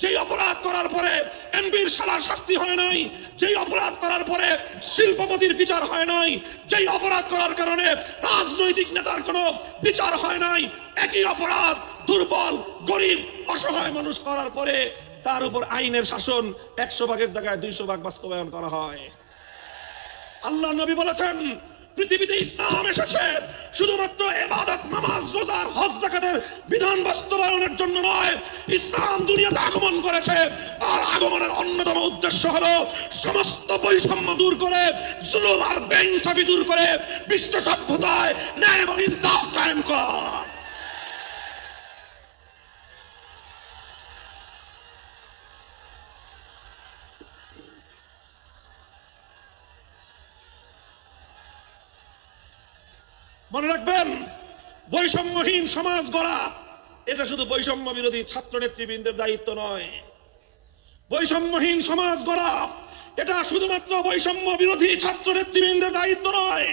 যেই অপরাধ করার পরে এমপির শালার শাস্তি হয় নাই, যেই অপরাধ করার পরে শিল্পপতির বিচার হয় নাই, যেই অপরাধ করার কারণে রাজনৈতিক নেতার কোনো বিচার হয় নাই, একই অপরাধ দুর্বল, গরিব, অসহায় মানুষ করার পরে তার উপর আইনের শাসন 100 ভাগের জায়গায় 200 ভাগ বাস্তবায়ন করা হয়। আল্লাহ নবী বলেছেন, পৃথিবীতে ইসলাম এসেছে শুধুমাত্র ইবাদত, নামাজ, রোজা, হজ, যাকাতের বিধান বাস্তবায়নের জন্য নয়। ইসলাম দুনিয়াতে আগমন করেছে, আর আগমনের অন্যতম উদ্দেশ্য হলো সমস্ত বৈষম্য দূর করে, জুলুম আর বেইনসাফি দূর করে বিশ্ব সভ্যতায় ন্যায় এবং ইনসাফ কায়েম করা। মনে রাখবেন, বৈষম্যহীন সমাজ গড়া এটা শুধু বৈষম্য বিরোধী ছাত্র নেতৃবৃন্দের দায়িত্ব নয়। বৈষম্যহীন সমাজ গড়া এটা শুধুমাত্র বৈষম্য বিরোধী ছাত্র নেতৃবৃন্দের দায়িত্ব নয়।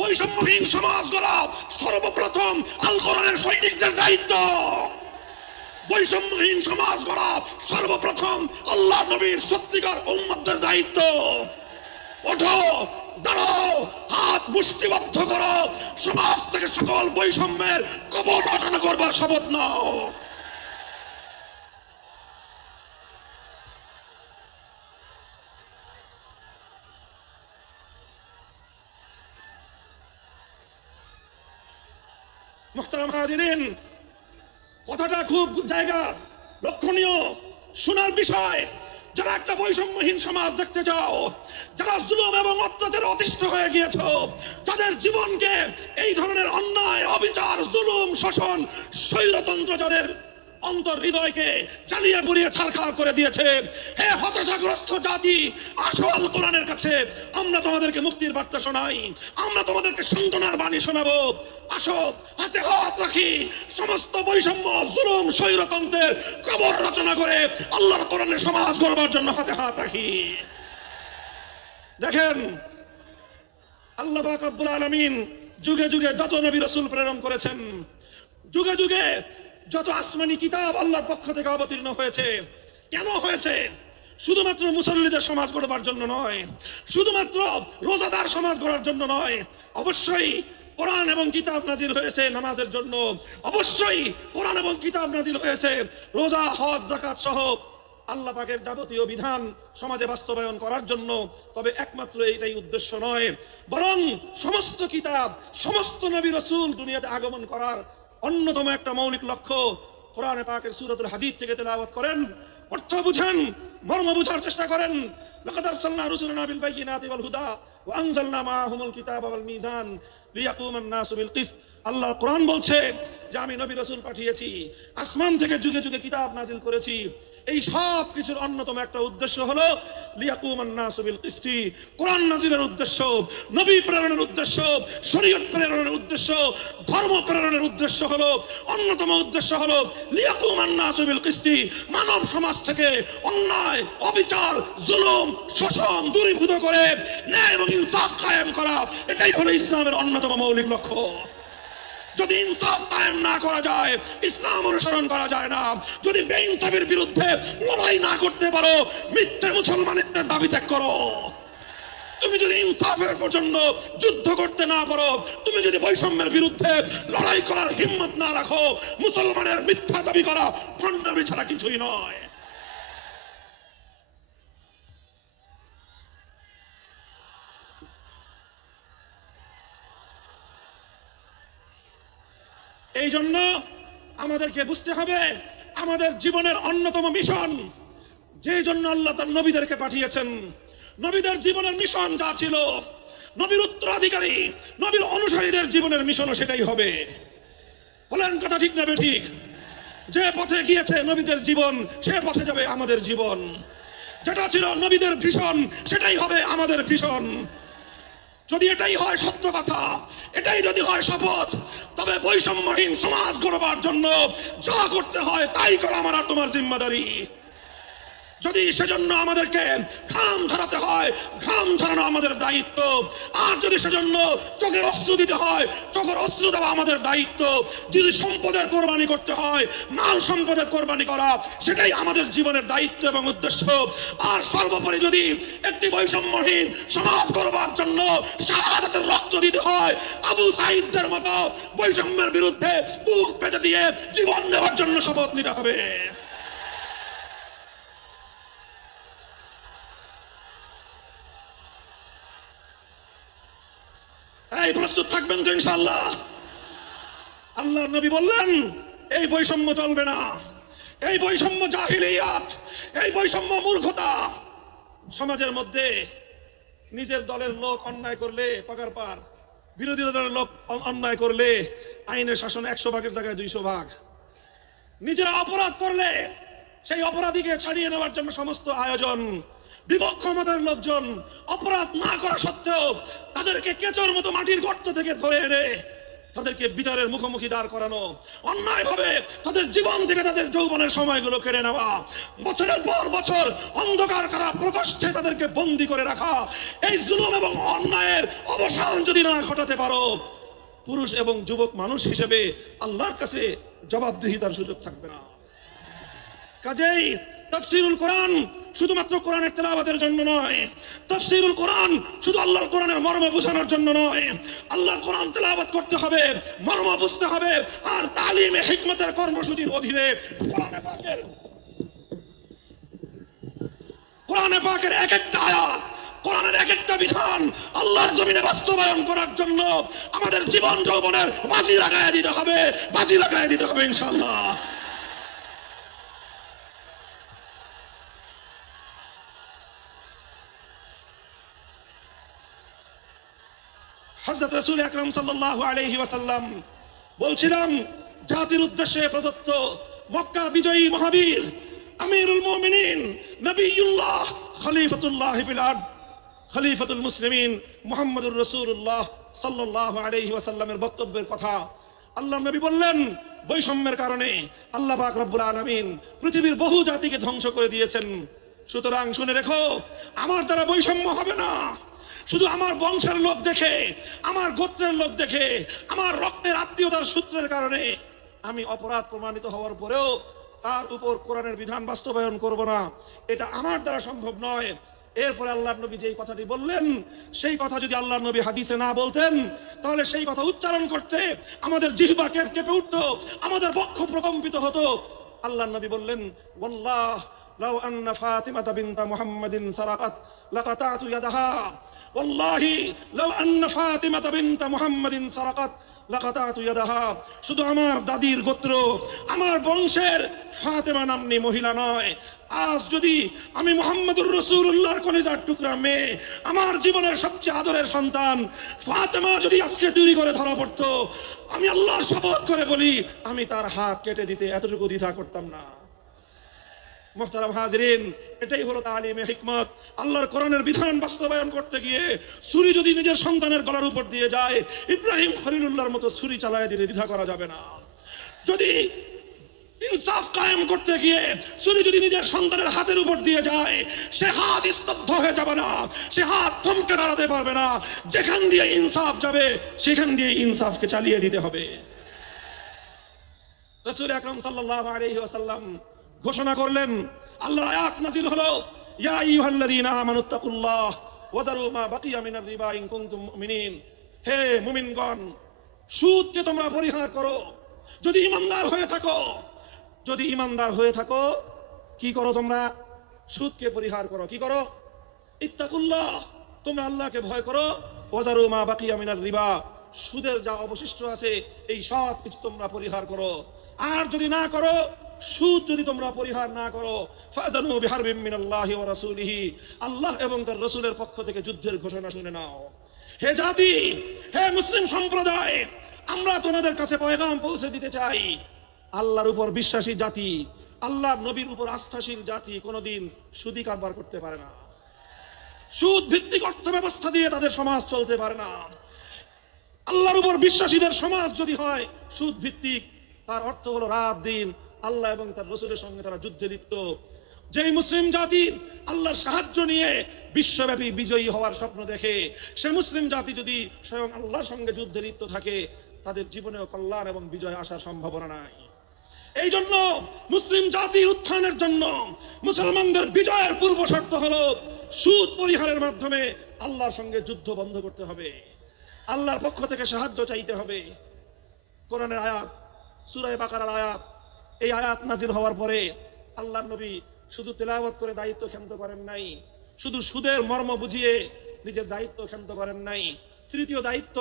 বৈষম্যহীন সমাজ গড়া সর্বপ্রথম আল কোরআনের সৈনিকদের দায়িত্ব। বৈষম্যহীন সমাজ গড়া সর্বপ্রথম আল্লাহ নবীর সত্যিকার উম্মতদের দায়িত্ব। ওঠো, দাঁড়াও, হাত মুষ্টিবদ্ধ করো, সমাজ থেকে সকল বৈষম্যের কবর রচনা করবার শপথ নাও। মুহতারাম হাজিরিন, কথাটা খুব জায়গা লক্ষণীয়, শোনার বিষয়। যারা একটা বৈষম্যহীন সমাজ দেখতে চাও, যারা জুলুম এবং অত্যাচারে অতিষ্ঠ হয়ে গিয়েছো, যাদের জীবনকে এই ধরনের অন্যায়, অবিচার, জুলুম, শোষণ, স্বৈরতন্ত্র যাদের অন্তর হৃদয়কে জ্বালিয়ে পুড়িয়ে ছারখার করে দিয়েছে। হে হতাশাগ্রস্ত জাতি, আসল কোরআনের কাছে আমরা তোমাদেরকে মুক্তির বার্তা শোনাই, আমরা তোমাদেরকে সান্ত্বনার বাণী শোনাবো। আসো, হাতে হাত রাখি, সমস্ত বৈষম্য, জুলুম, স্বৈরতন্ত্রের কবর রচনা করে আল্লাহর কোরআনের সমাজ গড়বার জন্য হাতে হাত রাখি। দেখেন, আল্লাহ পাক রব্বুল আলামিন যুগে যুগে যত নবী রাসূল প্রেরণ করেছেন, যুগে যুগে যত আসমানি কিতাব আল্লাহর পক্ষ থেকে অবতীর্ণ হয়েছে, কেন হয়েছে? শুধুমাত্র মুসল্লিদের সমাজ গড়বার জন্য নয়, শুধুমাত্র রোজাদার সমাজ গড়ার জন্য নয়। অবশ্যই কোরআন এবং কিতাব নাজিল হয়েছে নামাজের জন্য, অবশ্যই কোরআন এবং কিতাব নাজিল হয়েছে রোজা, হজ, যাকাত সহ আল্লাহ পাকের যাবতীয় বিধান সমাজে বাস্তবায়ন করার জন্য। তবে একমাত্র এটাই উদ্দেশ্য নয়, বরং সমস্ত কিতাব, সমস্ত নবী রাসূল দুনিয়াতে আগমন করার অন্যতম একটা মৌলিক লক্ষ্য। কোরআনে পাকের সূরাতুল হাদীদ থেকে তেলাওয়াত করেন, অর্থ বুঝেন, মর্ম বুঝার চেষ্টা করেন। লাকাদ আরসালনা রুসুলানা বিল বাইয়িনাতি ওয়াল হুদা ওয়া আনজালনা মাআহুমুল কিতাবা ওয়াল মিজান লিয়াকুমান নাসু বিল কিসত। আল্লাহ কোরআন বলছে যে আমি নবী রাসূল পাঠিয়েছি, আসমান থেকে যুগে যুগে কিতাব নাজিল করেছি। এই সব কিছুর অন্যতম একটা উদ্দেশ্য হলো লিয়াকুমান নাসু বিল কিসতি। কোরআন নাজিলের উদ্দেশ্য, নবী প্রেরণের উদ্দেশ্য, শরীয়ত প্রেরণের উদ্দেশ্য, ধর্ম প্রেরণের উদ্দেশ্য হলো, অন্যতম উদ্দেশ্য হলো লিয়াকুমান নাসু বিল কিসতি। মানব সমাজ থেকে অন্যায়, অবিচার, জুলুম, শোষণ দূরীভূত করে ন্যায় এবং ইনসাফ কায়েম করা, এটাই হলো ইসলামের অন্যতম মৌলিক লক্ষ্য। যদি ইনসাফ কায়েম না করা যায়, ইসলাম অনুসরণ করা যায় না। যদি বেইনসাফের বিরুদ্ধে লড়াই না করতে পারো, মিথ্যে মুসলমানের দাবি ত্যাগ করো। তুমি যদি ইনসাফের জন্য যুদ্ধ করতে না পারো, তুমি যদি বৈষম্যের বিরুদ্ধে লড়াই করার হিম্মত না রাখো, মুসলমানের মিথ্যা দাবি করা ভণ্ডামি ছাড়া কিছুই নয়। এই জন্য আমাদেরকে বুঝতে হবে, আমাদের জীবনের অন্যতম মিশন, যে জন্য আল্লাহ তার নবীদেরকে পাঠিয়েছেন, নবীদের জীবনের মিশন যা ছিল, নবীর উত্তরাধিকারী, নবীর অনুসারীদের জীবনের মিশনও সেটাই হবে। বলেন কথা ঠিক না বেঠিক? যে পথে গিয়েছে নবীদের জীবন, সে পথে যাবে আমাদের জীবন। যেটা ছিল নবীদের ভীষণ, সেটাই হবে আমাদের ভীষণ। যদি এটাই হয় সত্য কথা, এটাই যদি হয় শপথ, তবে বৈষম্যহীন সমাজ গড়বার জন্য যা করতে হয় তাই করা আমার আর তোমার জিম্মাদারি। যদি সেজন্য আমাদেরকে ঘাম ঝরাতে হয়, ঘাম ঝরানো আমাদের দায়িত্ব। আর যদি সেজন্য চোখের অস্ত্র দিতে হয়, চোখের অস্ত্র দেওয়া আমাদের দায়িত্ব। যদি সম্পদের কোরবানি করতে হয়, মাল সম্পদের কোরবানি করা, সেটাই আমাদের জীবনের দায়িত্ব এবং উদ্দেশ্য। আর সর্বোপরি যদি একটি বৈষম্যহীন সমাজ গড়বার জন্য শাহাদাতের রক্ত দিতে হয়, আবু সাঈদদের মতো বৈষম্যের বিরুদ্ধে বুক পেতে দিয়ে জীবন দেওয়ার জন্য শপথ নিতে হবে। এই প্রস্তুত থাকবেন তো ইনশাআল্লাহ? আল্লাহর নবী বললেন এই বৈষম্য চলবে না, এই বৈষম্য জাহিলিয়াত, এই বৈষম্য মূর্খতা। সমাজের মধ্যে নিজের দলের লোক অন্যায় করলে পাকার পার, বিরোধী দলের লোক অন্যায় করলে আইনের শাসন 100 ভাগের জায়গায় 200 ভাগ। নিজেরা অপরাধ করলে সেই অপরাধীকে ছাড়িয়ে নেওয়ার জন্য সমস্ত আয়োজন। বিপক্ষ মতের লোকজন অপরাধ না করা সত্ত্বেও তাদেরকে কেচোর মতো মাটির গর্ত থেকে ধরে এনে তাদেরকে বিচারের মুখোমুখি দাঁড় করানো, অন্যায় ভাবে তাদের জীবন থেকে তাদের যৌবনের সময়গুলো কেড়ে নেওয়া, বছরের পর বছর অন্ধকার করা, প্রকোষ্ঠে তাদেরকে বন্দী করে রাখা। এই জুলুম এবং অন্যায়ের অবসান যদি না ঘটাতে পারো, পুরুষ এবং যুবক মানুষ হিসেবে আল্লাহর কাছে জবাবদিহিতার সুযোগ থাকবে না। কাজেই তাফসীরুল কোরআন শুধুমাত্র কোরআনের তেলাওয়াতের জন্য নয়, তাফসীরুল কোরআন শুধু আল্লাহর কোরআনের মর্ম বোঝানোর জন্য নয়। আল্লাহর কোরআন তেলাওয়াত করতে হবে, মর্ম বুঝতে হবে। আর তালিমে হিকমতের কর্মসূচির অধীনে কোরআনে পাকের এক একটা আয়াত, কোরআনের এক একটা বিধান আল্লাহর জমিনে বাস্তবায়ন করার জন্য আমাদের জীবন যৌবনের বাজি লাগায় দিতে হবে, বাজি লাগায় দিতে হবে ইনশাআল্লাহ। হযরত রাসূল আকরাম সাল্লাল্লাহু আলাইহি ওয়াসাল্লাম বলছিলাম, জাতির উদ্দেশ্যে প্রদত্ত মক্কা বিজয়ী মহাবীর আমিরুল মুমিনিন নবিয়ুল্লাহ খলিফাতুল্লাহ ফিল আরদ খলিফাতুল মুসলিমিন মুহাম্মদুর রাসূলুল্লাহ সাল্লাল্লাহু আলাইহি ওয়াসাল্লামের বক্তব্যের কথা। আল্লাহ নবী বললেন, বৈষম্যের কারণে আল্লাহ পাক রব্বুল আলামিন পৃথিবীর বহু জাতিকে ধ্বংস করে দিয়েছেন। সুতরাং শুনে রেখো, আমার দ্বারা বৈষম্য হবে না। শুধু আমার বংশের লোক দেখে, আমার গোত্রের লোক দেখে, আমার রক্তের আত্মীয়তার সূত্রের কারণে আমি অপরাধ প্রমাণিত হওয়ার পরেও তার উপর কোরআনের বিধান বাস্তবায়ন করব না, এটা আমার দ্বারা সম্ভব নয়। এরপরে আল্লাহর নবী যেই কথাটি বললেন, সেই কথা যদি আল্লাহর নবী হাদিসে না বলতেন, তাহলে সেই কথা উচ্চারণ করতে আমাদের জিহ্বা কেঁপে উঠতো, আমাদের বক্ষ প্রকম্পিত হতো। আল্লাহর নবী বললেন, ওয়াল্লাহ লাউ আন্না ফাতিমাতা বিনতা মুহাম্মাদিন সারাকাত লাকাতাতু ইয়াদাহা, ওয়াল্লাহি লাউ আন্না ফাতিমাতা বিনতা মুহাম্মাদিন সারাকাত লাকাতাতু ইয়াদাহা। শুধু আমার দাদির গোত্র, আমার বংশের ফাতেমা নামনি মহিলা নয়, আজ যদি আমি মুহাম্মদুর রাসূলুল্লাহর কলিজার টুকরা মেয়ে, আমার জীবনের সবচেয়ে আদরের সন্তান ফাতেমা যদি আজকে চুরি করে ধরা পড়তো, আমি আল্লাহর শপথ করে বলি, আমি তার হাত কেটে দিতে এতটুকু দ্বিধা করতাম না। মুহতারাম হাজিরিন, এটাই হলো তালিমে হিকমত। আল্লাহর কোরআনের বিধান বাস্তবায়ন করতে গিয়ে ছুরি যদি নিজের সন্তানের গলার উপর দিয়ে যায়, ইব্রাহিম খলিলুল্লাহর মতো ছুরি চালায় দিতে দ্বিধা করা যাবে না। যদি ইনসাফ কায়েম করতে গিয়ে ছুরি যদি নিজের সন্তানের হাতের উপর দিয়ে যায়, সে হাত স্তব্ধ হয়ে যাবে না, সে হাত থমকে দাঁড়াতে পারবে না। যেখান দিয়ে ইনসাফ যাবে, সেখান দিয়ে ইনসাফকে চালিয়ে দিতে হবে। রাসূল আকরাম সাল্লাল্লাহু আলাইহি ওয়াসাল্লাম ঘোষণা করলেন, আল্লাহর আয়াত নাযিল হলো, ইয়া আইয়ুহাল্লাযীনা আমানুত্তাকুল্লাহ ওয়া যারু মা বাকিয়া মিনার রিবা ইন কুনতুম মুমিনিন। হে মুমিনগণ, সুদকে তোমরা পরিহার করো যদি ঈমানদার হয়ে থাকো। যদি ঈমানদার হয়ে থাকো, কি করো তোমরা? সুদকে পরিহার করো। কি করো? ইত্তাকুল্লাহ, তোমরা আল্লাহকে ভয় করো। ওয়া যারু মা বাকিয়া মিনার রিবা, সুদের যা অবশিষ্ট আছে এই সব কিছু তোমরা পরিহার করো। আর যদি না করো, সুদ যদি তোমরা পরিহার না করো, ফাযানু বিহারবিম মিনাল্লাহি ওয়া রাসূলিহি, আল্লাহ এবং তার রাসূলের পক্ষ থেকে যুদ্ধের ঘোষণা শুনে নাও। হে জাতি, হে মুসলিম সম্প্রদায়, আমরা তোমাদের কাছে পয়গাম পৌঁছে দিতে চাই, আল্লাহর উপর বিশ্বাসী জাতি, আল্লাহর নবীর উপর আস্থাশীল জাতি কোনোদিন সুদি কারবার করতে পারে না। সুদ ভিত্তিক অর্থ ব্যবস্থা দিয়ে তাদের সমাজ চলতে পারে না। আল্লাহর উপর বিশ্বাসীদের সমাজ যদি হয় সুদ ভিত্তিক, তার অর্থ হলো রাত দিন আল্লাহ এবং তার রাসূলের সঙ্গে তারা যুদ্ধে লিপ্ত। যেই মুসলিম জাতি আল্লাহর সাহায্য নিয়ে বিশ্বব্যাপী বিজয়ী হওয়ার স্বপ্ন দেখে, সে মুসলিম জাতি যদি স্বয়ং আল্লাহর সঙ্গে যুদ্ধে লিপ্ত থাকে, তাদের জীবনেও কল্যাণ এবং বিজয় আসার সম্ভাবনা নাই। এই জন্য মুসলিম জাতির উত্থানের জন্য মুসলমানদের বিজয়ের পূর্ব শর্ত হলো সুদ পরিহারের মাধ্যমে আল্লাহর সঙ্গে যুদ্ধ বন্ধ করতে হবে, আল্লাহর পক্ষ থেকে সাহায্য চাইতে হবে। কোরআনের আয়াত, সূরা বাকারার আয়াত, এই আয়াত নাজিল হওয়ার পরে আল্লাহর নবী শুধু তেলাওয়াত করে দায়িত্ব ক্ষান্ত করেন নাই, শুধু সুদের মর্ম বুঝিয়ে নিজের দায়িত্ব ক্ষান্ত করেন নাই। তৃতীয় দায়িত্ব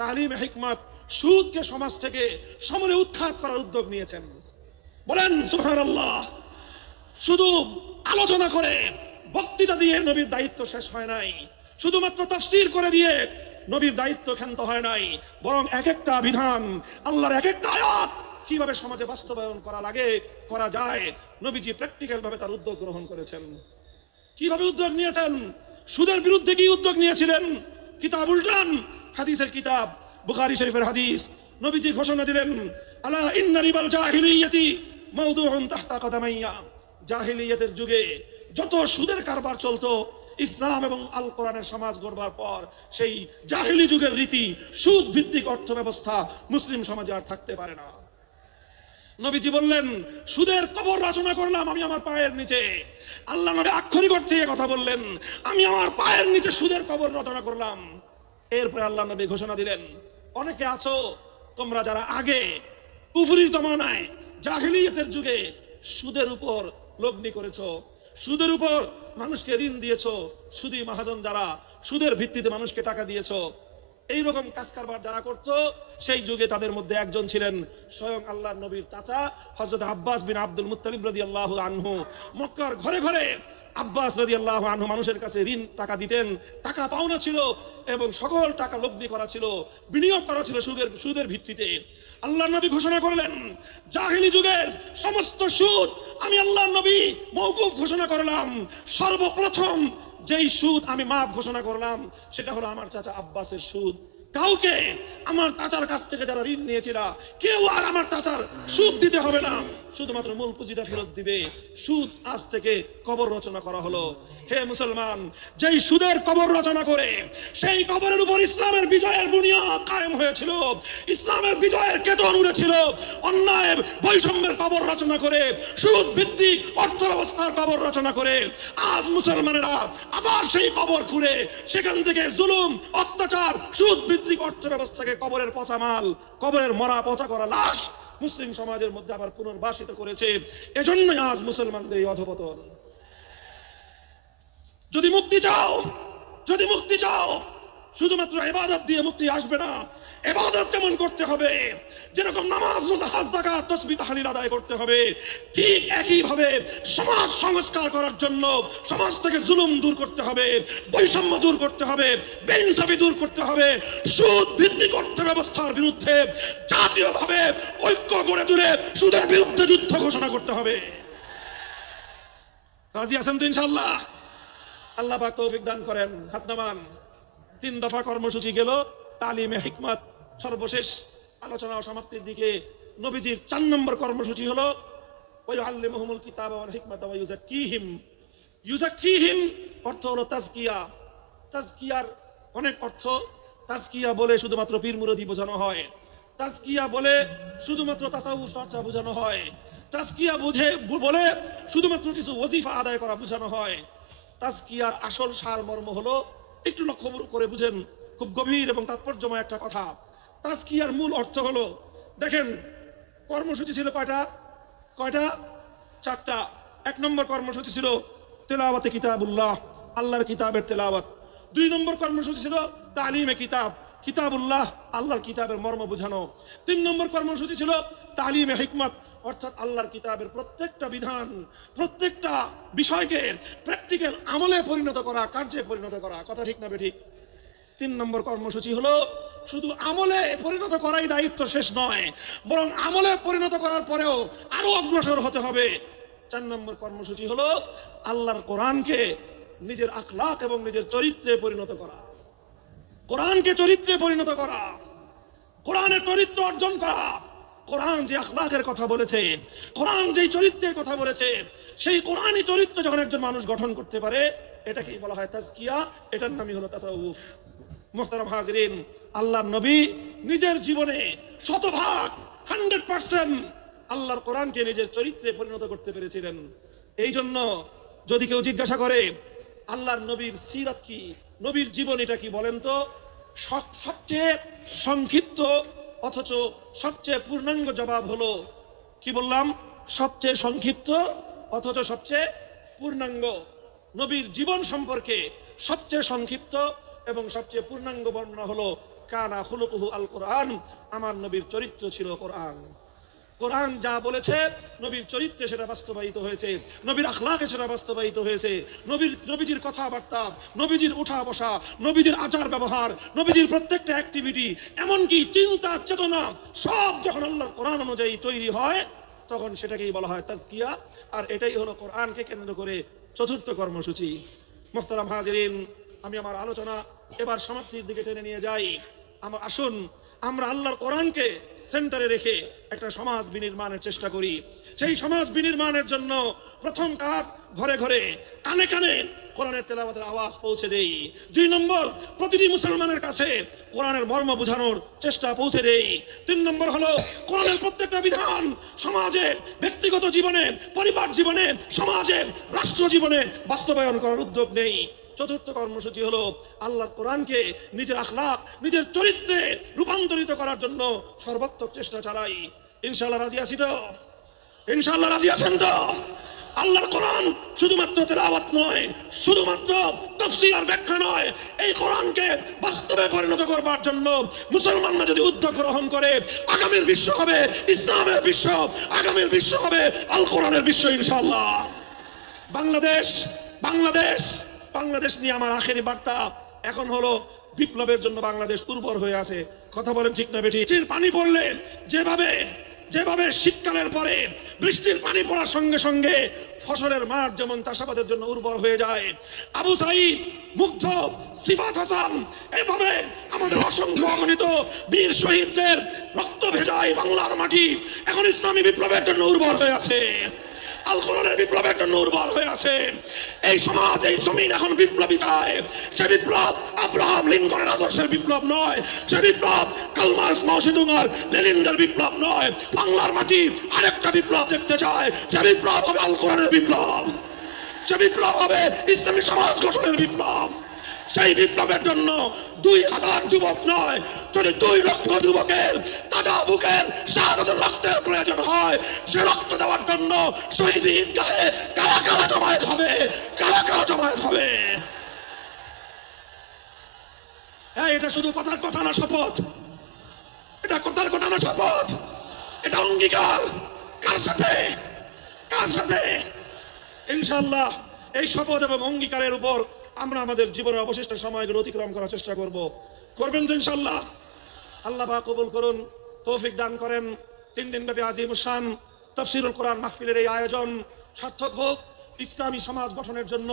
তালিমে হিকমত, সুদকে সমাজ থেকে সমূলে উৎখাত করার উদ্যোগ নিয়েছেন। বলেন সুবহানাল্লাহ। শুধু আলোচনা করে বক্তৃতা দিয়ে নবীর দায়িত্ব শেষ হয় নাই, শুধুমাত্র তাফসীর করে দিয়ে নবীর দায়িত্ব ক্ষান্ত হয় নাই, বরং এক একটা বিধান, আল্লাহর এক একটা আয়াত কিভাবে সমাজে বাস্তবায়ন করা লাগে, করা যায়, নবীজি প্র্যাকটিক্যাল ভাবে তার উদ্যোগ গ্রহণ করেছেন। কিভাবে উদ্যোগ নিয়েছেন? সুদের বিরুদ্ধে কি উদ্যোগ নিয়েছিলেন? কিতাব উল্টান, হাদিসের কিতাব, বুখারী শরীফের হাদিস। নবীজি ঘোষণা দিলেন, আলা ইন্না রিবাল জাহিলিয়াতি মাওদুউন তাহতা কদামাইয়া। জাহিলিয়াতের যুগে যত সুদের কারবার চলতো, ইসলাম এবং আল কোরআনের সমাজ গড়বার পর সেই জাহিলি যুগের রীতি, সুদ ভিত্তিক অর্থ ব্যবস্থা মুসলিম সমাজে আর থাকতে পারে না। নবীজি বললেন, সুদের কবর রচনা করলাম আমি আমার পায়ের নিচে। আল্লাহ নবী আক্ষরিক অর্থে এই কথা বললেন, আমি আমার পায়ের নিচে সুদের কবর রচনা করলাম। এরপরে আল্লাহ নবী ঘোষণা দিলেন, অনেকে আছো তোমরা যারা আগে কুফরির জমানায় জাহিলিয়াতের যুগে সুদের উপর লগ্নি করেছো, সুদের উপর মানুষকে ঋণ দিয়েছো, সুদী মহাজন যারা সুদের ভিত্তিতে মানুষকে টাকা দিয়েছো, এইরকম কাজ কারবার যারা করতো, সেই যুগে তাদের মধ্যে একজন ছিলেন স্বয়ং আল্লাহর নবীর চাচা হযরত আব্বাস বিন আব্দুল মুত্তালিব রাদিয়াল্লাহু আনহু। মক্কার ঘরে ঘরে আব্বাস রাদিয়াল্লাহু আনহু মানুষের কাছে ঋণ টাকা দিতেন, টাকা পাওনা ছিল এবং সকল টাকা লগ্নি করা ছিল, বিনিয়োগ করা ছিল সুদের ভিত্তিতে। আল্লাহ নবী ঘোষণা করলেন, জাহেলি যুগের সমস্ত সুদ আমি আল্লাহ নবী মওকুফ ঘোষণা করলাম। সর্বপ্রথম যেই সুদ আমি মাফ ঘোষণা করলাম সেটা হলো আমার চাচা আব্বাসের সুদ। কাউকে আমার চাচার কাছ থেকে যারা ঋণ নিয়েছিল কেউ আর আমার চাচার সুদ দিতে হবে না, শুধুমাত্র মূল পুঁজিটা ফেরত দিবে। সুদ আজ থেকে কবর রচনা করা হলো। হে মুসলমান, যেই সুদের কবর রচনা করে সেই কবরের উপর ইসলামের বিজয়ের বুনিয়াদ কায়েম হয়েছিল, ইসলামের বিজয়ের কেতন উড়েছিল। অন্যায় বৈষম্যের কবর রচনা করে, সুদ ভিত্তিক অর্থ ব্যবস্থার কবর রচনা করে আজ মুসলমানেরা আবার সেই কবর খুঁড়ে সেখান থেকে জুলুম, অত্যাচার, সুদ ভিত্তিক অর্থ ব্যবস্থাকে কবরের পচা মাল, কবরের মরা পচা করা লাশ মুসলিম সমাজের মধ্যে আবার পুনর্বাসিত করেছে। এজন্যই আজ মুসলমানদের এই অধঃপতন। যদি মুক্তি চাও, যদি মুক্তি চাও, শুধুমাত্র ইবাদত দিয়ে মুক্তি আসবে না। ইবাদত যেমন করতে হবে, যেরকম নামাজ, রোজা, হজ, যাকাত, তাসবিহ, তাহলিল আদায় করতে হবে, ঠিক একই ভাবে সমাজ সংস্কার করার জন্য সমাজ থেকে জুলুম দূর করতে হবে, বৈষম্য দূর করতে হবে, বেইনসাফি দূর করতে হবে, সুদ ভিত্তিক অর্থ ব্যবস্থার বিরুদ্ধে জাতীয়ভাবে ঐক্য গড়ে তুলে সুদের বিরুদ্ধে যুদ্ধ ঘোষণা করতে হবে। রাজি আছেন তো ইনশাআল্লাহ? আল্লাহ পাক তৌফিক দান করেন। হাত নামান। 3 দফা কর্মসূচি গেল, তালিমে হিকমত সর্বশেষ আলোচনা ও সমাপ্তির দিকে। নবীজির 4 নম্বর কর্মসূচি হলো ওয়ায়ুআল্লিমুহুমুল কিতাবা ওয়াল হিকমাতা ওয়া ইউযাক্কিহিম। ইউযাক্কিহিম অর্থ হলো তাজকিয়া। তাজকিয়ার অনেক অর্থ। তাজকিয়া বলে শুধুমাত্র পীর মুরিদি বোঝানো হয়, তাজকিয়া বলে শুধুমাত্র তাসাউফ চর্চা বোঝানো হয়, তাজকিয়া বলে শুধুমাত্র কিছু ওজিফা আদায় করা বোঝানো হয়। তাজকিয়ার আসল সারমর্ম হলো, একটু লক্ষ্য করে বুঝেন, খুব গভীর এবং তাৎপর্যময় একটা কথা। তাজকিয়ার মূল অর্থ হলো, দেখেন কর্মসূচি ছিল কয়টা? 4টা। 1 নম্বর কর্মসূচি ছিল তেলাওয়াতে কিতাবুল্লাহ, আল্লাহর কিতাবের তেলাওয়াত। 2 নম্বর কর্মসূচি ছিল তালিমে কিতাব, কিতাবুল্লাহ, আল্লাহর কিতাবের মর্ম বোঝানো। 3 নম্বর কর্মসূচি ছিল তালিমে হিকমত, অর্থাৎ আল্লাহর কিতাবের প্রত্যেকটা বিধান, প্রত্যেকটা বিষয়কে প্র্যাকটিক্যাল আমলে পরিণত করা, কার্যে পরিণত করা। কথা ঠিক না বেঠিক? 3 নম্বর কর্মসূচি হলো শুধু আমলে পরিণত করাই দায়িত্ব শেষ নয়, বরং আমলে পরিণত করার পরেও আরো অগ্রসর হতে হবে। 4 নম্বর কর্মসূচি হলো আল্লাহর কোরআনকে নিজের আখলাক এবং নিজের চরিত্রে পরিণত করা, কোরআনকে চরিত্রে পরিণত করা, কোরআনের চরিত্র অর্জন করা। কোরআন যে আখলাকের কথা বলেছে, কোরআন যেই চরিত্রের কথা বলেছে, সেই কোরআনী চরিত্র যখন একজন মানুষ গঠন করতে পারে, এটাকেই বলা হয় তাজকিয়া। এটার নামই হলো তাসাউফ। মুহতারাম হাজিরিন, আল্লাহর নবী নিজের জীবনে 100% আল্লাহর কোরআনকে নিজের চরিত্রে পরিণত করতে পেরেছিলেন। এই জন্য যদি কেউ জিজ্ঞাসা করে আল্লাহর নবীর সিরাত কি, নবীর জীবনীটা কি, বলেন তো? সবচেয়ে সংক্ষিপ্ত অথচ সবচেয়ে পূর্ণাঙ্গ জবাব হলো, কি বললাম? সবচেয়ে সংক্ষিপ্ত অথচ সবচেয়ে পূর্ণাঙ্গ। নবীর জীবন সম্পর্কে সবচেয়ে সংক্ষিপ্ত এবং সবচেয়ে পূর্ণাঙ্গ বর্ণনা হলো কানা খুলুকুহু আল কোরআন, আমার নবীর চরিত্র ছিল কোরআন। কোরআন যা বলেছে নবীর চরিত্রে সেটা বাস্তবায়িত হয়েছে, নবীর আখলাকে সেটা বাস্তবায়িত হয়েছে। নবীজির কথাবার্তা, নবীজির উঠা বসা, নবীজির আচার ব্যবহার, নবীজির প্রত্যেকটা অ্যাক্টিভিটি, এমনকি চিন্তা চেতনা, সব যখন আল্লাহর কোরআন অনুযায়ী তৈরি হয় তখন সেটাকেই বলা হয় তাজকিয়া। আর এটাই হলো কোরআনকে কেন্দ্র করে 4র্থ কর্মসূচি। মুহতারাম হাজিরিন, আমি আমার আলোচনা এবার সমাপ্তির দিকে টেনে নিয়ে যাই। আসুন আমরা আল্লাহর কোরআনকে সেন্টারে রেখে একটা সমাজ বিনির্মাণের চেষ্টা করি। সেই সমাজ বিনির্মাণের জন্য প্রথম কাজ, ঘরে ঘরে কানে কানে কোরআনের তেলাওয়াতের আওয়াজ পৌঁছে দেই। 2 নম্বর, প্রতিটি মুসলমানের কাছে কোরআনের মর্ম বোঝানোর চেষ্টা পৌঁছে দেই। 3 নম্বর হলো কোরআনের প্রত্যেকটা বিধান সমাজে, ব্যক্তিগত জীবনে, পরিবার জীবনে, সমাজে, রাষ্ট্র জীবনে বাস্তবায়ন করার উদ্যোগ নেই। 4র্থ কর্মসূচি হলো আল্লাহর কোরআনকে নিজের আখলাক, নিজের চরিত্রে রূপান্তরিত করার জন্য সর্বাত্মক চেষ্টা চালাই। ইনশাআল্লাহ রাজি আছি তো? ইনশাআল্লাহ রাজি আছেন তো? আল্লাহর কোরআন শুধুমাত্র তেলাওয়াত নয়, শুধুমাত্র তাফসীর আর ব্যাখ্যা নয়, এই কোরআনকে বাস্তবে পরিণত করবার জন্য মুসলমানরা যদি উদ্যোগ গ্রহণ করে, আগামীর বিশ্ব হবে ইসলামের বিশ্ব, আগামীর বিশ্ব হবে আল কোরআনের বিশ্ব ইনশাআল্লাহ। বাংলাদেশ বাংলাদেশ বাংলাদেশ নিয়ে আমার আখেরি বার্তা এখন হলো বিপ্লবের জন্য বাংলাদেশ উর্বর হয়ে আছে। কথা বলেন ঠিক না বেঠিক? বৃষ্টির পানি পড়লে যেভাবে যেভাবে শীতকালের পরে বৃষ্টির পানি পড়ার সঙ্গে সঙ্গে ফসলের মাঠ যেমন চাষাবাদের জন্য উর্বর হয়ে যায়, আবু সাঈদ, মুগ্ধ, সিফাত হাসান, এভাবে আমাদের অসংখ্য অগণিত বীর শহীদদের রক্ত ভেজায় বাংলার মাটি এখন ইসলামী বিপ্লবের জন্য উর্বর হয়ে আছে, আল কোরআনের বিপ্লবের জন্য উর্বর হয়ে আছে। এই সমাজ, এই জমিন এখন বিপ্লবী চায়। সে বিপ্লব আব্রাহাম লিঙ্কনের আদর্শের বিপ্লব নয়, সে বিপ্লব কার্ল মার্কস, মাও সেতুং আর লেনিনদের বিপ্লব নয়। বাংলার মাটি আরেকটা বিপ্লব দেখতে চায়। সে বিপ্লব হবে আল কোরআনের বিপ্লব, সে বিপ্লব হবে ইসলামী সমাজ গঠনের বিপ্লব। সেই বিপ্লবের জন্য 2000 যুবক নয়, যদি 2 লক্ষ যুবকের তাজা বুকের শাহাদাতের রক্তের প্রয়োজন হয়, সে রক্ত দেওয়ার জন্য শহীদ ঈদগাহে কারা কারা জমায়েত হবে, কারা কারা জমায়েত হবে। হ্যাঁ, এটা শুধু কথার কথা না, শপথ। এটা কথার কথা না, শপথ। এটা অঙ্গীকার। কার সাথে? কার সাথে? ইনশাআল্লাহ এই শপথ এবং অঙ্গীকারের উপর আমরা আমাদের জীবনের অবশিষ্ট সময়গুলো অতিক্রম করার চেষ্টা করব। করবেন তো ইনশাআল্লাহ? আল্লাহ পাক কবুল করুন, তৌফিক দান করেন। 3 দিন ব্যাপী আজিমুস শান তাফসীরুল কোরআন মাহফিলের এই আয়োজন সার্থক হোক ইসলামী সমাজ গঠনের জন্য।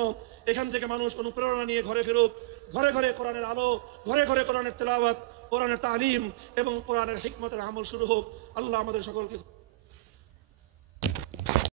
এখান থেকে মানুষ অনুপ্রেরণা নিয়ে ঘরে ফেরুক, ঘরে ঘরে কোরআনের আলো, ঘরে ঘরে কোরআনের তেলাওয়াত, কোরআনের তালিম এবং কোরআনের হিকমতের আমল শুরু হোক। আল্লাহ আমাদের সকলকে